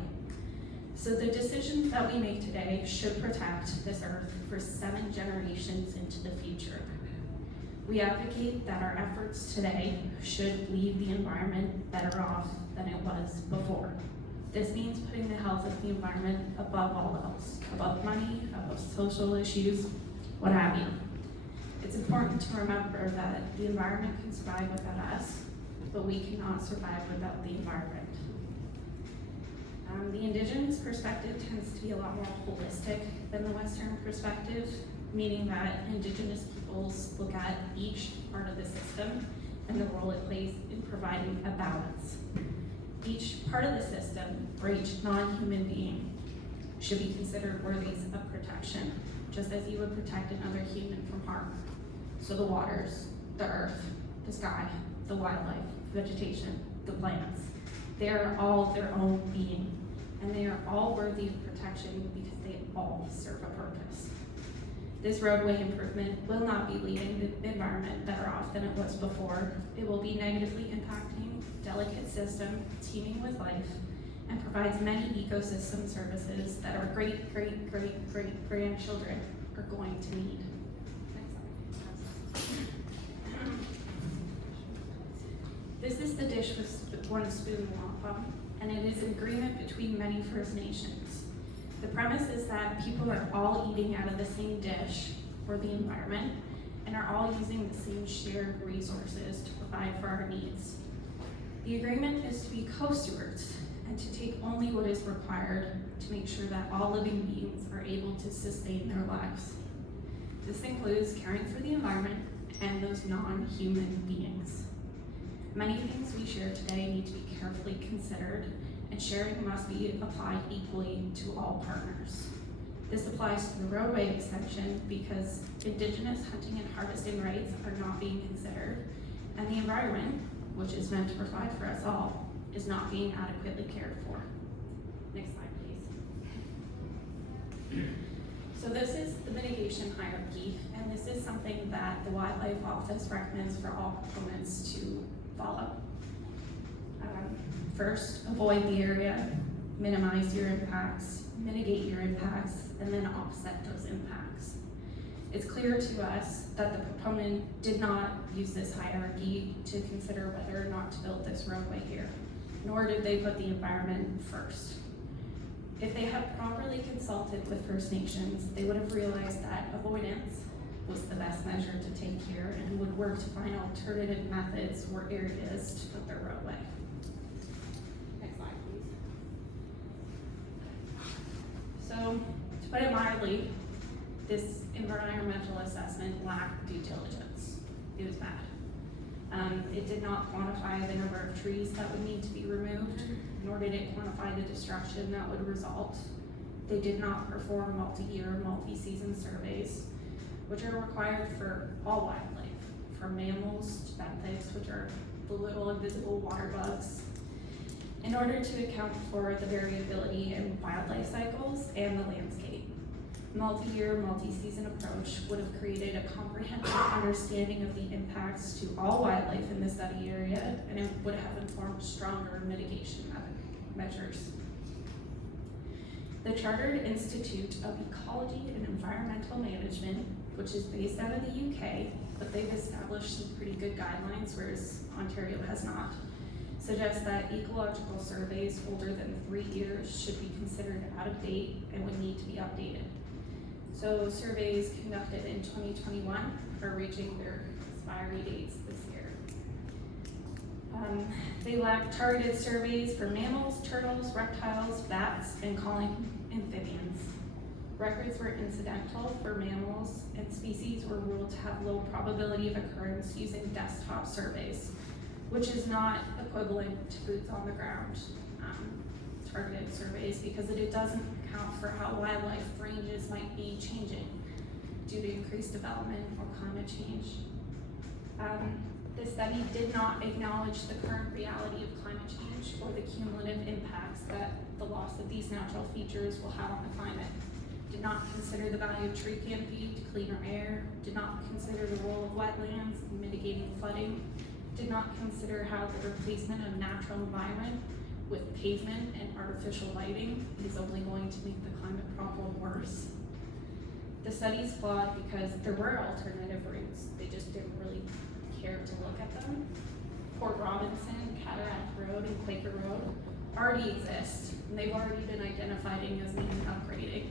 So the decisions that we make today should protect this earth for 7 generations into the future. We advocate that our efforts today should leave the environment better off than it was before. This means putting the health of the environment above all else, above money, above social issues, what have you. It's important to remember that the environment can survive without us, but we cannot survive without the environment. The Indigenous perspective tends to be a lot more holistic than the Western perspective, meaning that Indigenous peoples look at each part of the system and the role it plays in providing a balance. Each part of the system, or each non-human being, should be considered worthy of protection, just as you would protect another human from harm. So the waters, the earth, the sky, the wildlife, vegetation, the plants, they are all their own being, and they are all worthy of protection because they all serve a purpose. This roadway improvement will not be leaving the environment better off than it was before. It will be negatively impacting delicate system teeming with life and provides many ecosystem services that our great grandchildren are going to need. This is the dish with one spoon wampum, and it is an agreement between many First Nations. The premise is that people are all eating out of the same dish for the environment and are all using the same shared resources to provide for our needs. The agreement is to be co-stewards and to take only what is required to make sure that all living beings are able to sustain their lives. This includes caring for the environment and those non-human beings. Many things we share today need to be carefully considered, and sharing must be applied equally to all partners. This applies to the roadway extension because Indigenous hunting and harvesting rights are not being considered, and the environment, which is meant to provide for us all, is not being adequately cared for. Next slide, please. So this is the mitigation hierarchy, and this is something that the Wildlife Office recommends for all components to follow. First, avoid the area, minimize your impacts, mitigate your impacts, and then offset those impacts. It's clear to us that the proponent did not use this hierarchy to consider whether or not to build this roadway here, nor did they put the environment first. If they had properly consulted with First Nations, they would have realized that avoidance was the best measure to take here and would work to find alternative methods or areas to put their roadway. Next slide, please. So, to put it mildly, this environmental assessment lacked due diligence. It was bad. It did not quantify the number of trees that would need to be removed, nor did it quantify the destruction that would result. They did not perform multi-year, multi-season surveys, which are required for all wildlife, from mammals to benthics, which are the little invisible water bugs, in order to account for the variability in wildlife cycles and the landscape. Multi-year, multi-season approach would have created a comprehensive understanding of the impacts to all wildlife in the study area, and it would have informed stronger mitigation measures. The Chartered Institute of Ecology and Environmental Management, which is based out of the UK, but they've established some pretty good guidelines, whereas Ontario has not, suggests that ecological surveys older than 3 years should be considered out of date and would need to be updated. So surveys conducted in 2021 are reaching their expiry dates this year. They lack targeted surveys for mammals, turtles, reptiles, bats, and calling amphibians. Records were incidental for mammals, and species were ruled to have low probability of occurrence using desktop surveys, which is not equivalent to boots on the ground targeted surveys, because it doesn't account for how wildlife ranges might be changing due to increased development or climate change. This study did not acknowledge the current reality of climate change or the cumulative impacts that the loss of these natural features will have on the climate. Did not consider the value of tree canopy to cleaner air, did not consider the role of wetlands in mitigating flooding, did not consider how the replacement of natural environment with pavement and artificial lighting is only going to make the climate problem worse. The study's flawed because there were alternative routes, they just didn't really care to look at them. Port Robinson, Cataract Road, and Quaker Road already exist, and they've already been identified as needing upgrading.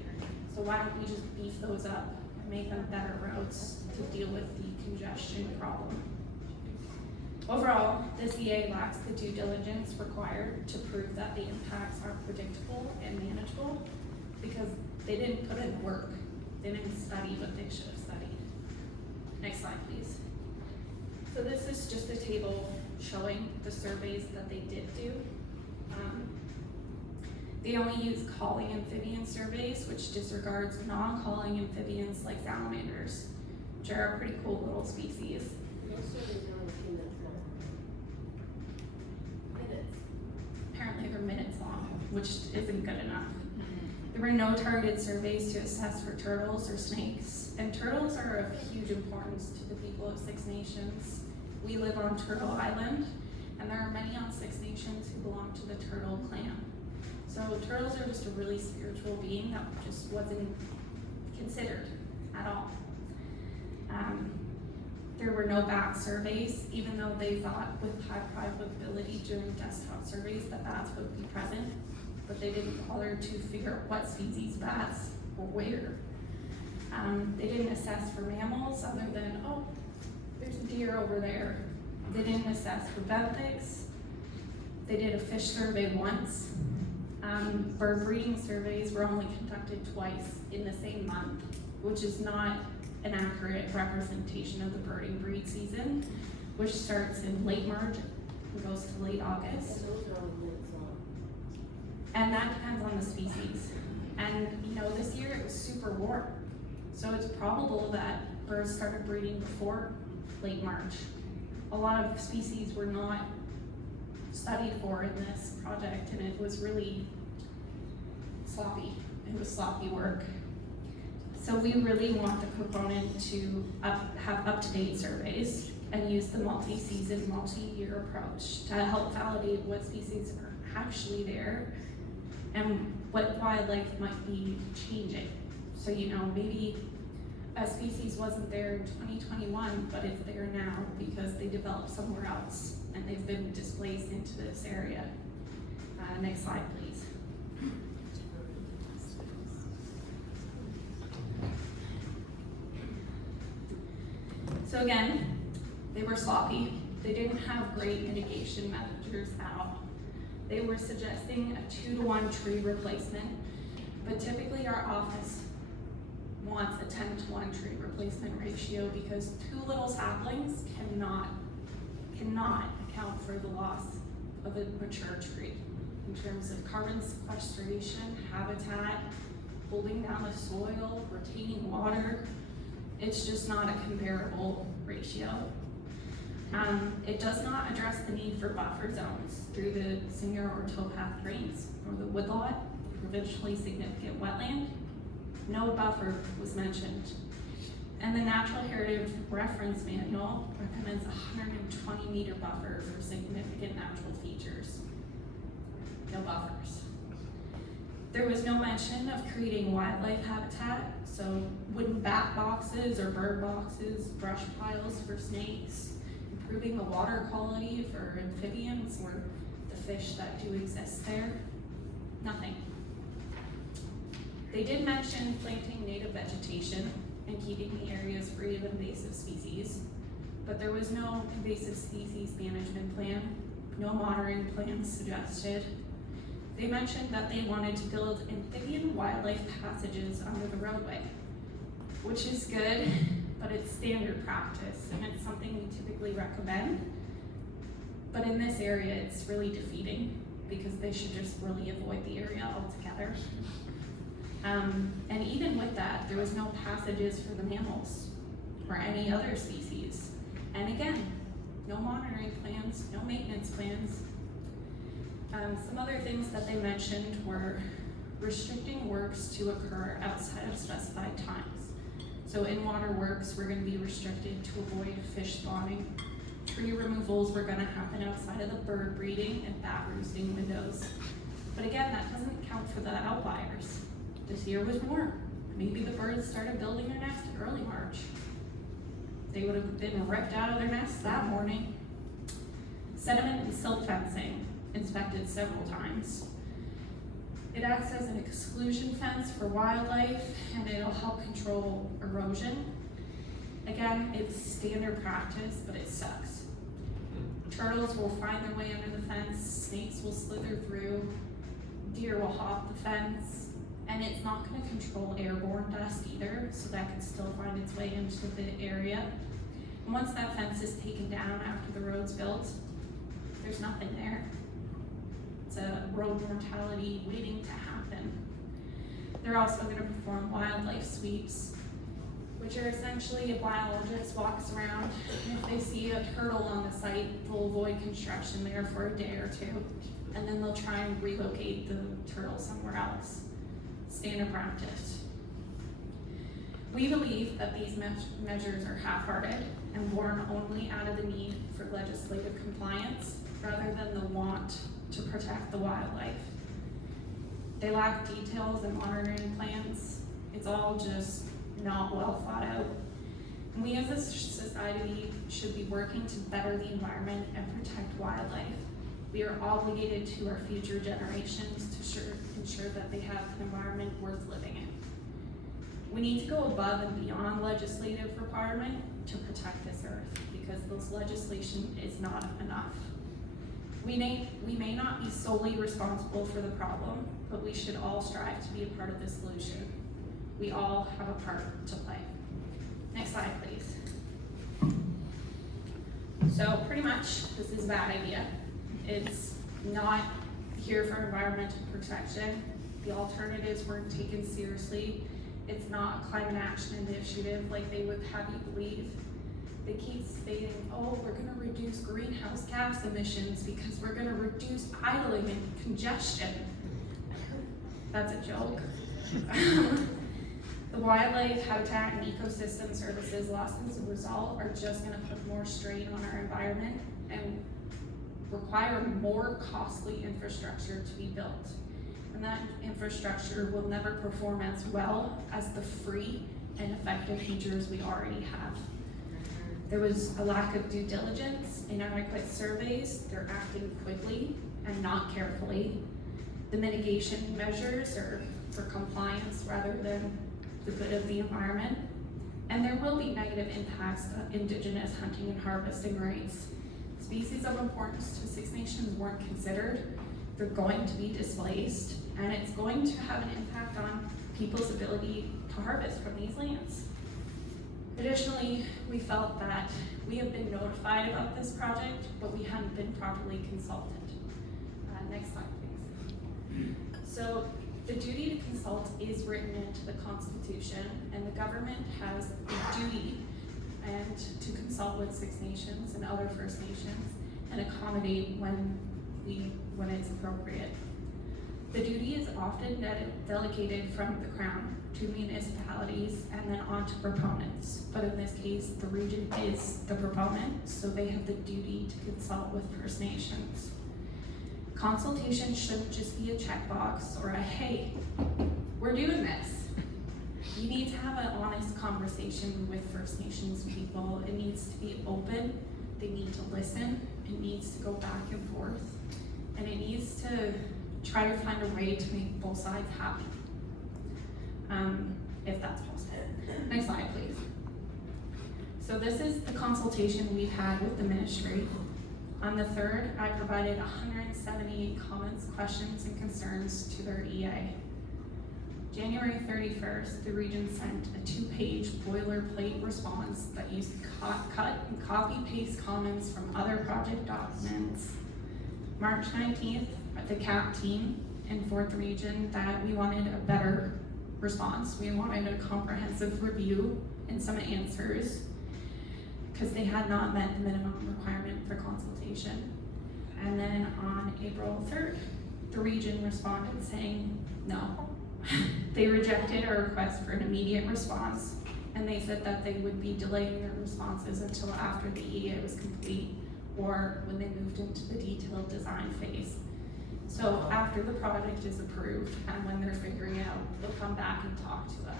So why don't we just beef those up and make them better roads to deal with the congestion problem? Overall, this EA lacks the due diligence required to prove that the impacts are predictable and manageable, because they didn't put in work. They didn't study what they should have studied. Next slide, please. So this is just a table showing the surveys that they did do. They only use calling amphibian surveys, which disregards non-calling amphibians like salamanders, which are a pretty cool little species. Apparently they're minutes long, which isn't good enough. There were no targeted surveys to assess for turtles or snakes, and turtles are of huge importance to the people of Six Nations. We live on Turtle Island, and there are many on Six Nations who belong to the turtle clan. So turtles are just a really spiritual being that just wasn't considered at all. There were no bat surveys, even though they thought with high probability during desktop surveys that bats would be present, but they didn't bother to figure out what species bats or where. They didn't assess for mammals other than, oh, there's a deer over there. They didn't assess for benthics. They did a fish survey once. Bird breeding surveys were only conducted twice in the same month, which is not an accurate representation of the birding breed season, which starts in late March and goes to late August. And that depends on the species. And this year it was super warm. So it's probable that birds started breeding before late March. A lot of species were not studied for in this project, and it was really sloppy. It was sloppy work. So we really want the proponent to have up-to-date surveys, and use the multi-season, multi-year approach to help validate what species are actually there and what wildlife might be changing. So, you know, maybe a species wasn't there in 2021, but it's there now because they developed somewhere else and they've been displaced into this area. Next slide, please. So again, they were sloppy. They didn't have great mitigation measures at all. They were suggesting a 2-to-1 tree replacement, but typically our office wants a 10-to-1 tree replacement ratio because 2 little saplings cannot account for the loss of a mature tree in terms of carbon sequestration, habitat, holding down the soil, retaining water. It's just not a comparable ratio. It does not address the need for buffer zones through the Singer or towpath drains or the woodlot, provincially significant wetland. No buffer was mentioned. And the Natural Heritage Reference Manual recommends a 120-meter buffer for significant natural features. No buffers. There was no mention of creating wildlife habitat, so wooden bat boxes or bird boxes, brush piles for snakes, improving the water quality for amphibians or the fish that do exist there. Nothing. They did mention planting native vegetation and keeping the areas free of invasive species, but there was no invasive species management plan, no monitoring plans suggested. They mentioned that they wanted to build amphibian wildlife passages under the roadway, which is good, but it's standard practice and it's something we typically recommend. But in this area, it's really defeating because they should just really avoid the area altogether. And even with that, there was no passages for the mammals or any other species. And again, no monitoring plans, no maintenance plans. Some other things that they mentioned were restricting works to occur outside of specified times. So in water works, we're going to be restricted to avoid fish spawning. Tree removals were going to happen outside of the bird breeding and bat roosting windows. But again, that doesn't count for the outliers. This year was warm. Maybe the birds started building their nest in early March. They would have been ripped out of their nests that morning. Sediment and silt fencing, inspected several times. It acts as an exclusion fence for wildlife and it'll help control erosion. Again, it's standard practice, but it sucks. Turtles will find their way under the fence, snakes will slither through, deer will hop the fence, and it's not going to control airborne dust either, so that can still find its way into the area. And once that fence is taken down after the road's built, there's nothing there. It's a road mortality waiting to happen. They're also going to perform wildlife sweeps, which are essentially a biologist walks around, and if they see a turtle on the site, they'll avoid construction there for a day or two, and then they'll try and relocate the turtle somewhere else. Standard practice. We believe that these measures are half-hearted and born only out of the need for legislative compliance rather than the want to protect the wildlife. They lack details and monitoring plans. It's all just not well thought out. And we as a society should be working to better the environment and protect wildlife. We are obligated to our future generations to ensure that they have an environment worth living in. We need to go above and beyond legislative requirement to protect this earth because this legislation is not enough. We may not be solely responsible for the problem, but we should all strive to be a part of the solution. We all have a part to play. Next slide, please. So pretty much, this is a bad idea. It's not here for environmental protection. The alternatives weren't taken seriously. It's not a climate action initiative like they would have you believe. They keep stating, oh, we're gonna reduce greenhouse gas emissions because we're gonna reduce idling and congestion. That's a joke. The The wildlife, habitat, and ecosystem services lost as a result are just gonna put more strain on our environment and require more costly infrastructure to be built. And that infrastructure will never perform as well as the free and effective features we already have. There was a lack of due diligence, inadequate surveys, they're acting quickly and not carefully. The mitigation measures are for compliance rather than the good of the environment. And there will be negative impacts of Indigenous hunting and harvesting rights. Species of importance to Six Nations weren't considered. They're going to be displaced, and it's going to have an impact on people's ability to harvest from these lands. Additionally, we felt that we have been notified about this project, but we hadn't been properly consulted. Next slide, please. So the duty to consult is written into the Constitution, and the government has a duty to consult with Six Nations and other First Nations and accommodate when it's appropriate. The duty is often delegated from the Crown to municipalities and then on to proponents. But in this case, the region is the proponent, so they have the duty to consult with First Nations. Consultation shouldn't just be a checkbox or a, hey, we're doing this. You need to have an honest conversation with First Nations people. It needs to be open. They need to listen. It needs to go back and forth. And it needs to try to find a way to make both sides happy, if that's possible. Next slide, please. So this is the consultation we've had with the ministry. On the 3rd, I provided 178 comments, questions, and concerns to their EA. January 31st, the region sent a 2-page boilerplate response that used cut and copy-paste comments from other project documents. March 19th, the CAP team informed the region that we wanted a better response. We wanted a comprehensive review and some answers because they had not met the minimum requirement for consultation. And then on April 3rd, the region responded saying no. They rejected our request for an immediate response, and they said that they would be delaying their responses until after the EA was complete or when they moved into the detailed design phase. So after the project is approved and when they're figuring out, they'll come back and talk to us.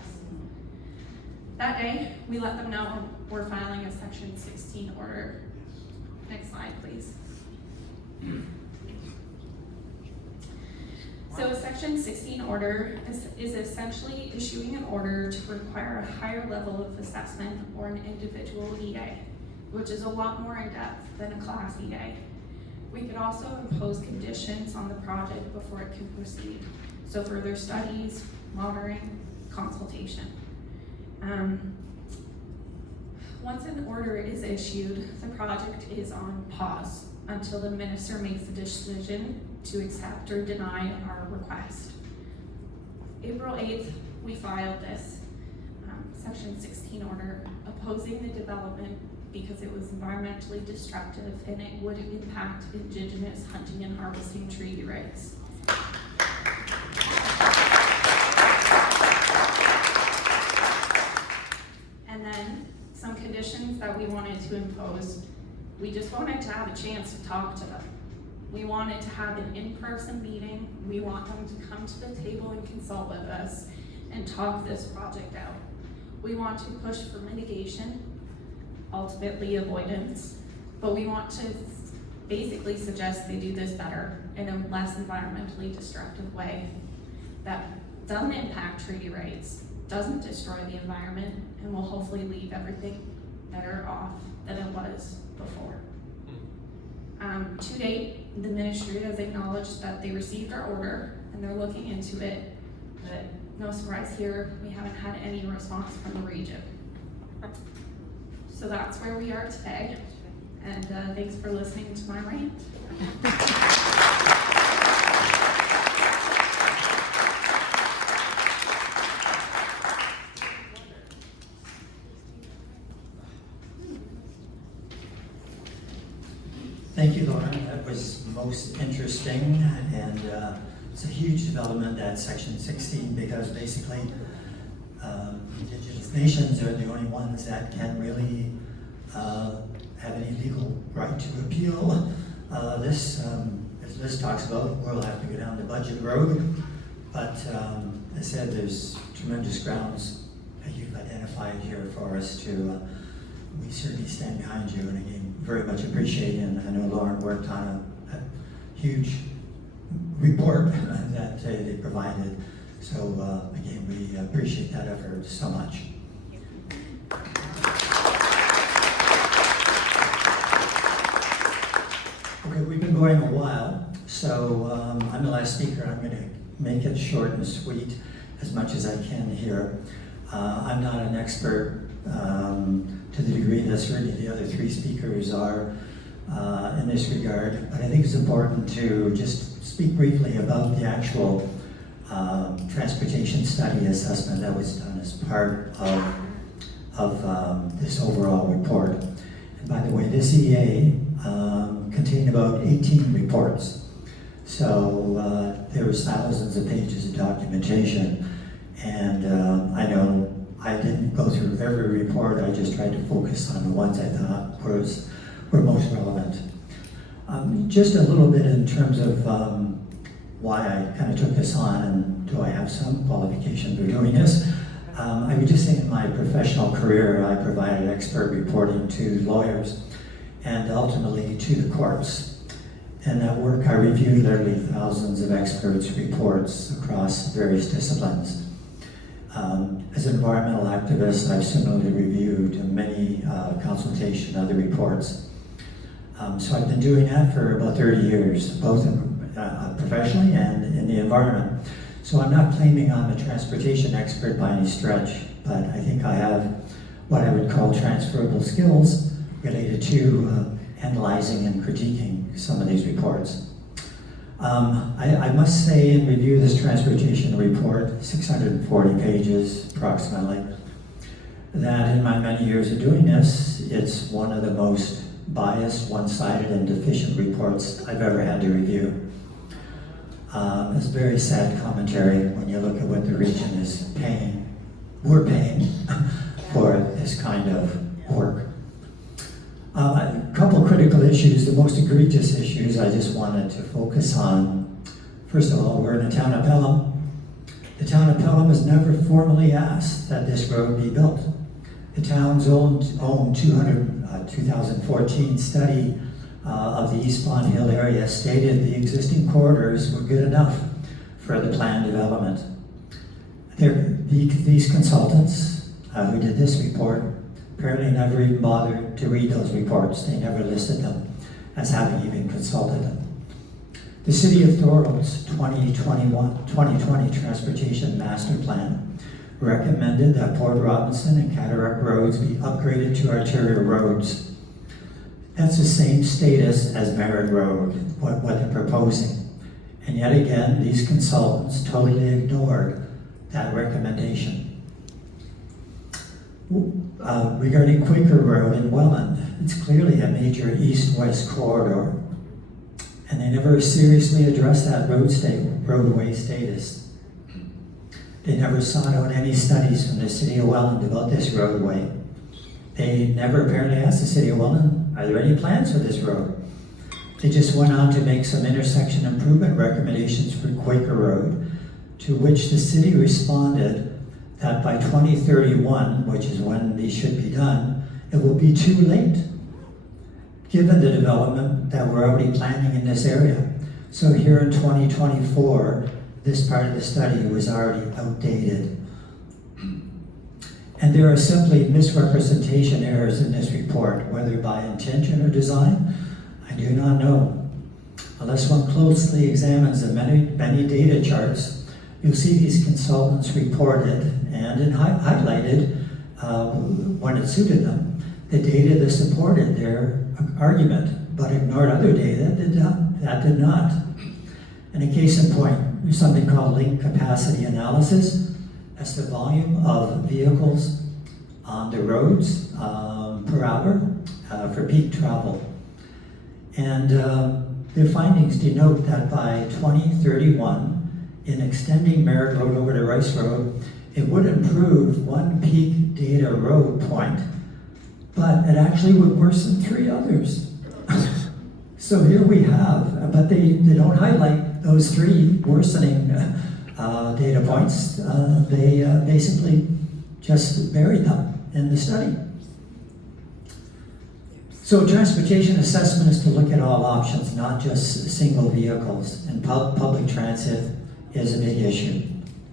That day, we let them know we're filing a Section 16 order. Next slide, please. So a Section 16 order is essentially issuing an order to require a higher level of assessment or an individual EA, which is a lot more in depth than a class EA. We could also impose conditions on the project before it can proceed. So further studies, monitoring, consultation. Once an order is issued, the project is on pause until the minister makes a decision to accept or deny our request. April 8th, we filed this Section 16 order opposing the development because it was environmentally destructive and it would impact Indigenous hunting and harvesting treaty rights. And then some conditions that we wanted to impose. We just wanted to have a chance to talk to them. We wanted to have an in-person meeting. We want them to come to the table and consult with us and talk this project out. We want to push for mitigation, ultimately avoidance, but we want to basically suggest they do this better in a less environmentally destructive way that doesn't impact treaty rights, doesn't destroy the environment, and will hopefully leave everything better off than it was before. To date, the ministry has acknowledged that they received our order and they're looking into it, but no surprise here, we haven't had any response from the region. So that's where we are today, and thanks for listening to my rant. Thank you, Laura. That was most interesting, and it's a huge development, that Section 16, because basically Indigenous nations are the only ones that can really have any legal right to appeal. This, as Liz talks about, we'll have to go down the budget road, but as I said, there's tremendous grounds that you've identified here for us to, we certainly stand behind you, and again, very much appreciate it. And I know Lauren worked on a huge report that they provided. So again, we appreciate that effort so much. Okay, we've been going a while, so I'm the last speaker. I'm going to make it short and sweet as much as I can here. I'm not an expert to the degree that certainly the other three speakers are in this regard, but I think it's important to just speak briefly about the actual transportation study assessment that was done as part of this overall report. And by the way, this EA contained about 18 reports. So there was thousands of pages of documentation. And I know I didn't go through every report, I just tried to focus on the ones I thought were most relevant. Just a little bit in terms of why I kind of took this on, and do I have some qualification for doing this? I would just say in my professional career, I provided expert reporting to lawyers and ultimately to the courts. In that work, I reviewed literally thousands of experts' reports across various disciplines. As an environmental activist, I've similarly reviewed many consultation and other reports. So I've been doing that for about 30 years, both professionally and in the environment. So I'm not claiming I'm a transportation expert by any stretch, but I think I have what I would call transferable skills related to analyzing and critiquing some of these reports. I must say, in review this transportation report, 640 pages approximately, that in my many years of doing this, it's one of the most biased, one-sided, and deficient reports I've ever had to review. It's very sad commentary when you look at what the region is paying, we're paying for this kind of work. A couple critical issues, the most egregious issues I just wanted to focus on. First of all, we're in the town of Pelham. The town of Pelham has never formally asked that this road be built. The town's own 2014 study of the East Pond Hill area stated the existing corridors were good enough for the planned development. These consultants who did this report apparently never even bothered to read those reports. They never listed them as having even consulted them. The City of Thorold's 2020 Transportation Master Plan recommended that Port Robinson and Cataract roads be upgraded to arterial roads. That's the same status as Merritt Road, what they're proposing. And yet again, these consultants totally ignored that recommendation. Regarding Quaker Road in Welland, it's clearly a major east-west corridor, and they never seriously addressed that roadway status. They never sought out any studies from the City of Welland about this roadway. They never apparently asked the City of Welland, are there any plans for this road? They just went on to make some intersection improvement recommendations for Quaker Road, to which the city responded that by 2031, which is when these should be done, it will be too late, given the development that we're already planning in this area. So here in 2024, this part of the study was already outdated. And there are simply misrepresentation errors in this report, whether by intention or design, I do not know. Unless one closely examines the many data charts, you'll see these consultants reported and highlighted, when it suited them, the data that supported their argument, but ignored other data that did not. And a case in point, there's something called link capacity analysis. That's the volume of vehicles on the roads per hour for peak travel. And their findings denote that by 2031, in extending Merritt Road over to Rice Road, it would improve one peak data road point, but it actually would worsen 3 others. So here we have, but they don't highlight those 3 worsening data points. They basically just buried them in the study. So transportation assessment is to look at all options, not just single vehicles, and public transit is a big issue.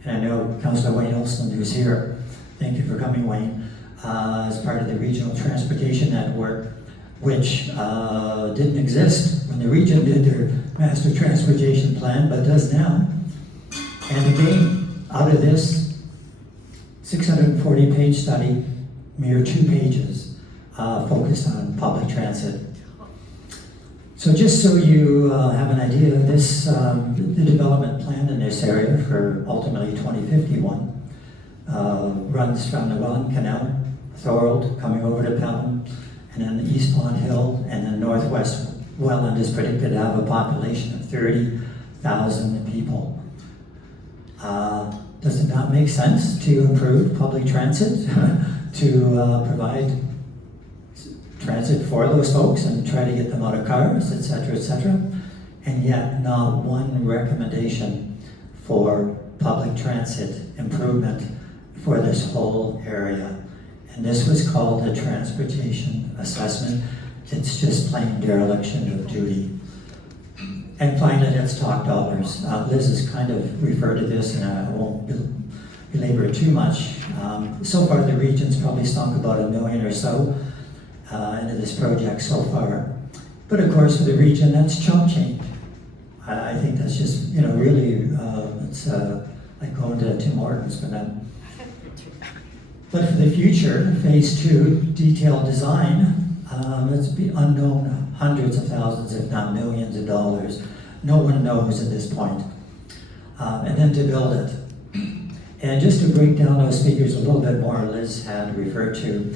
And I know Councillor Wayne Olson, who's here, thank you for coming, Wayne, as part of the Regional Transportation Network, which didn't exist when the region did their master transportation plan, but does now. And again, out of this 640-page study, mere 2 pages focused on public transit. So just so you have an idea, this the development plan in this area for ultimately 2051 runs from the Welland Canal, Thorold, coming over to Pelham, and then the East Pond Hill, and then northwest Welland is predicted to have a population of 30,000 people. Does it not make sense to improve public transit, to provide transit for those folks and try to get them out of cars, etc., etc., and yet not one recommendation for public transit improvement for this whole area? And this was called a transportation assessment. It's just plain dereliction of duty. And finally, let's talk dollars. Liz has kind of referred to this, and I won't belabor it too much. So far, the region's probably sunk about $1 million or so into this project so far. But of course, for the region, that's chump change. I think that's just, really, it's like going to Tim Hortons for them. But for the future, phase 2, detailed design, it's be unknown hundreds of thousands, if not millions of dollars. No one knows at this point. And then to build it. And just to break down those figures a little bit more, Liz had referred to,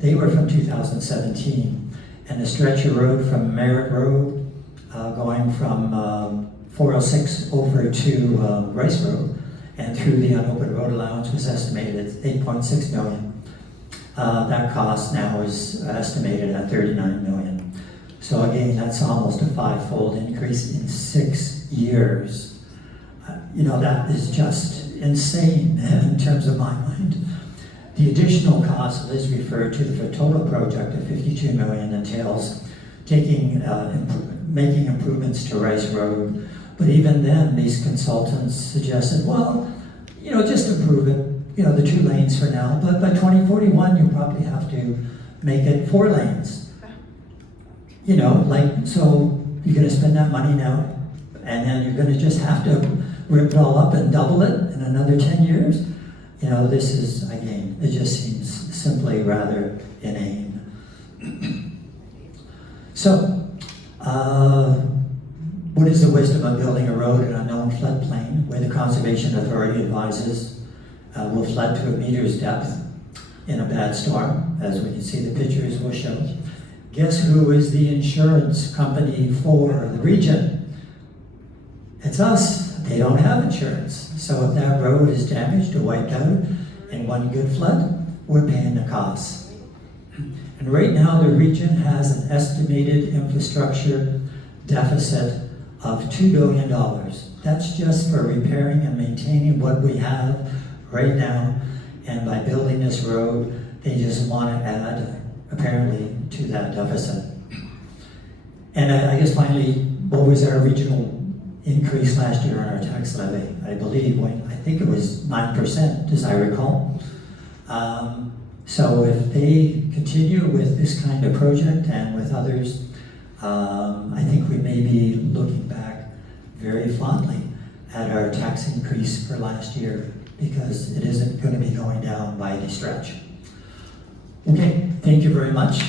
they were from 2017. And the stretch of road from Merritt Road, going from 406 over to Rice Road, and through the unopened road allowance was estimated at $8.6 million. That cost now is estimated at $39 million. So again, that's almost a 5-fold increase in 6 years. That is just insane in terms of my mind. The additional cost Liz referred to for the total project of $52 million entails making improvements to Rice Road. But even then, these consultants suggested, well, just improve it, the 2 lanes for now, but by 2041, you'll probably have to make it 4 lanes. So you're gonna spend that money now, and then you're gonna just have to rip it all up and double it in another 10 years. This is, again, it just seems simply rather inane. So, what is the wisdom of building a road in an unknown floodplain where the Conservation Authority advises will flood to a meter's depth in a bad storm, as we can see the pictures will show? Guess who is the insurance company for the region? It's us. They don't have insurance. So if that road is damaged or wiped out in one good flood, we're paying the costs. And right now the region has an estimated infrastructure deficit of $2 billion. That's just for repairing and maintaining what we have right now. And by building this road, they just want to add, apparently, to that deficit. And I guess finally, what was our regional increase last year on our tax levy? I think it was 9%, as I recall. So if they continue with this kind of project and with others, I think we may be looking back very fondly at our tax increase for last year, because it isn't going to be going down by any stretch. Okay, thank you very much.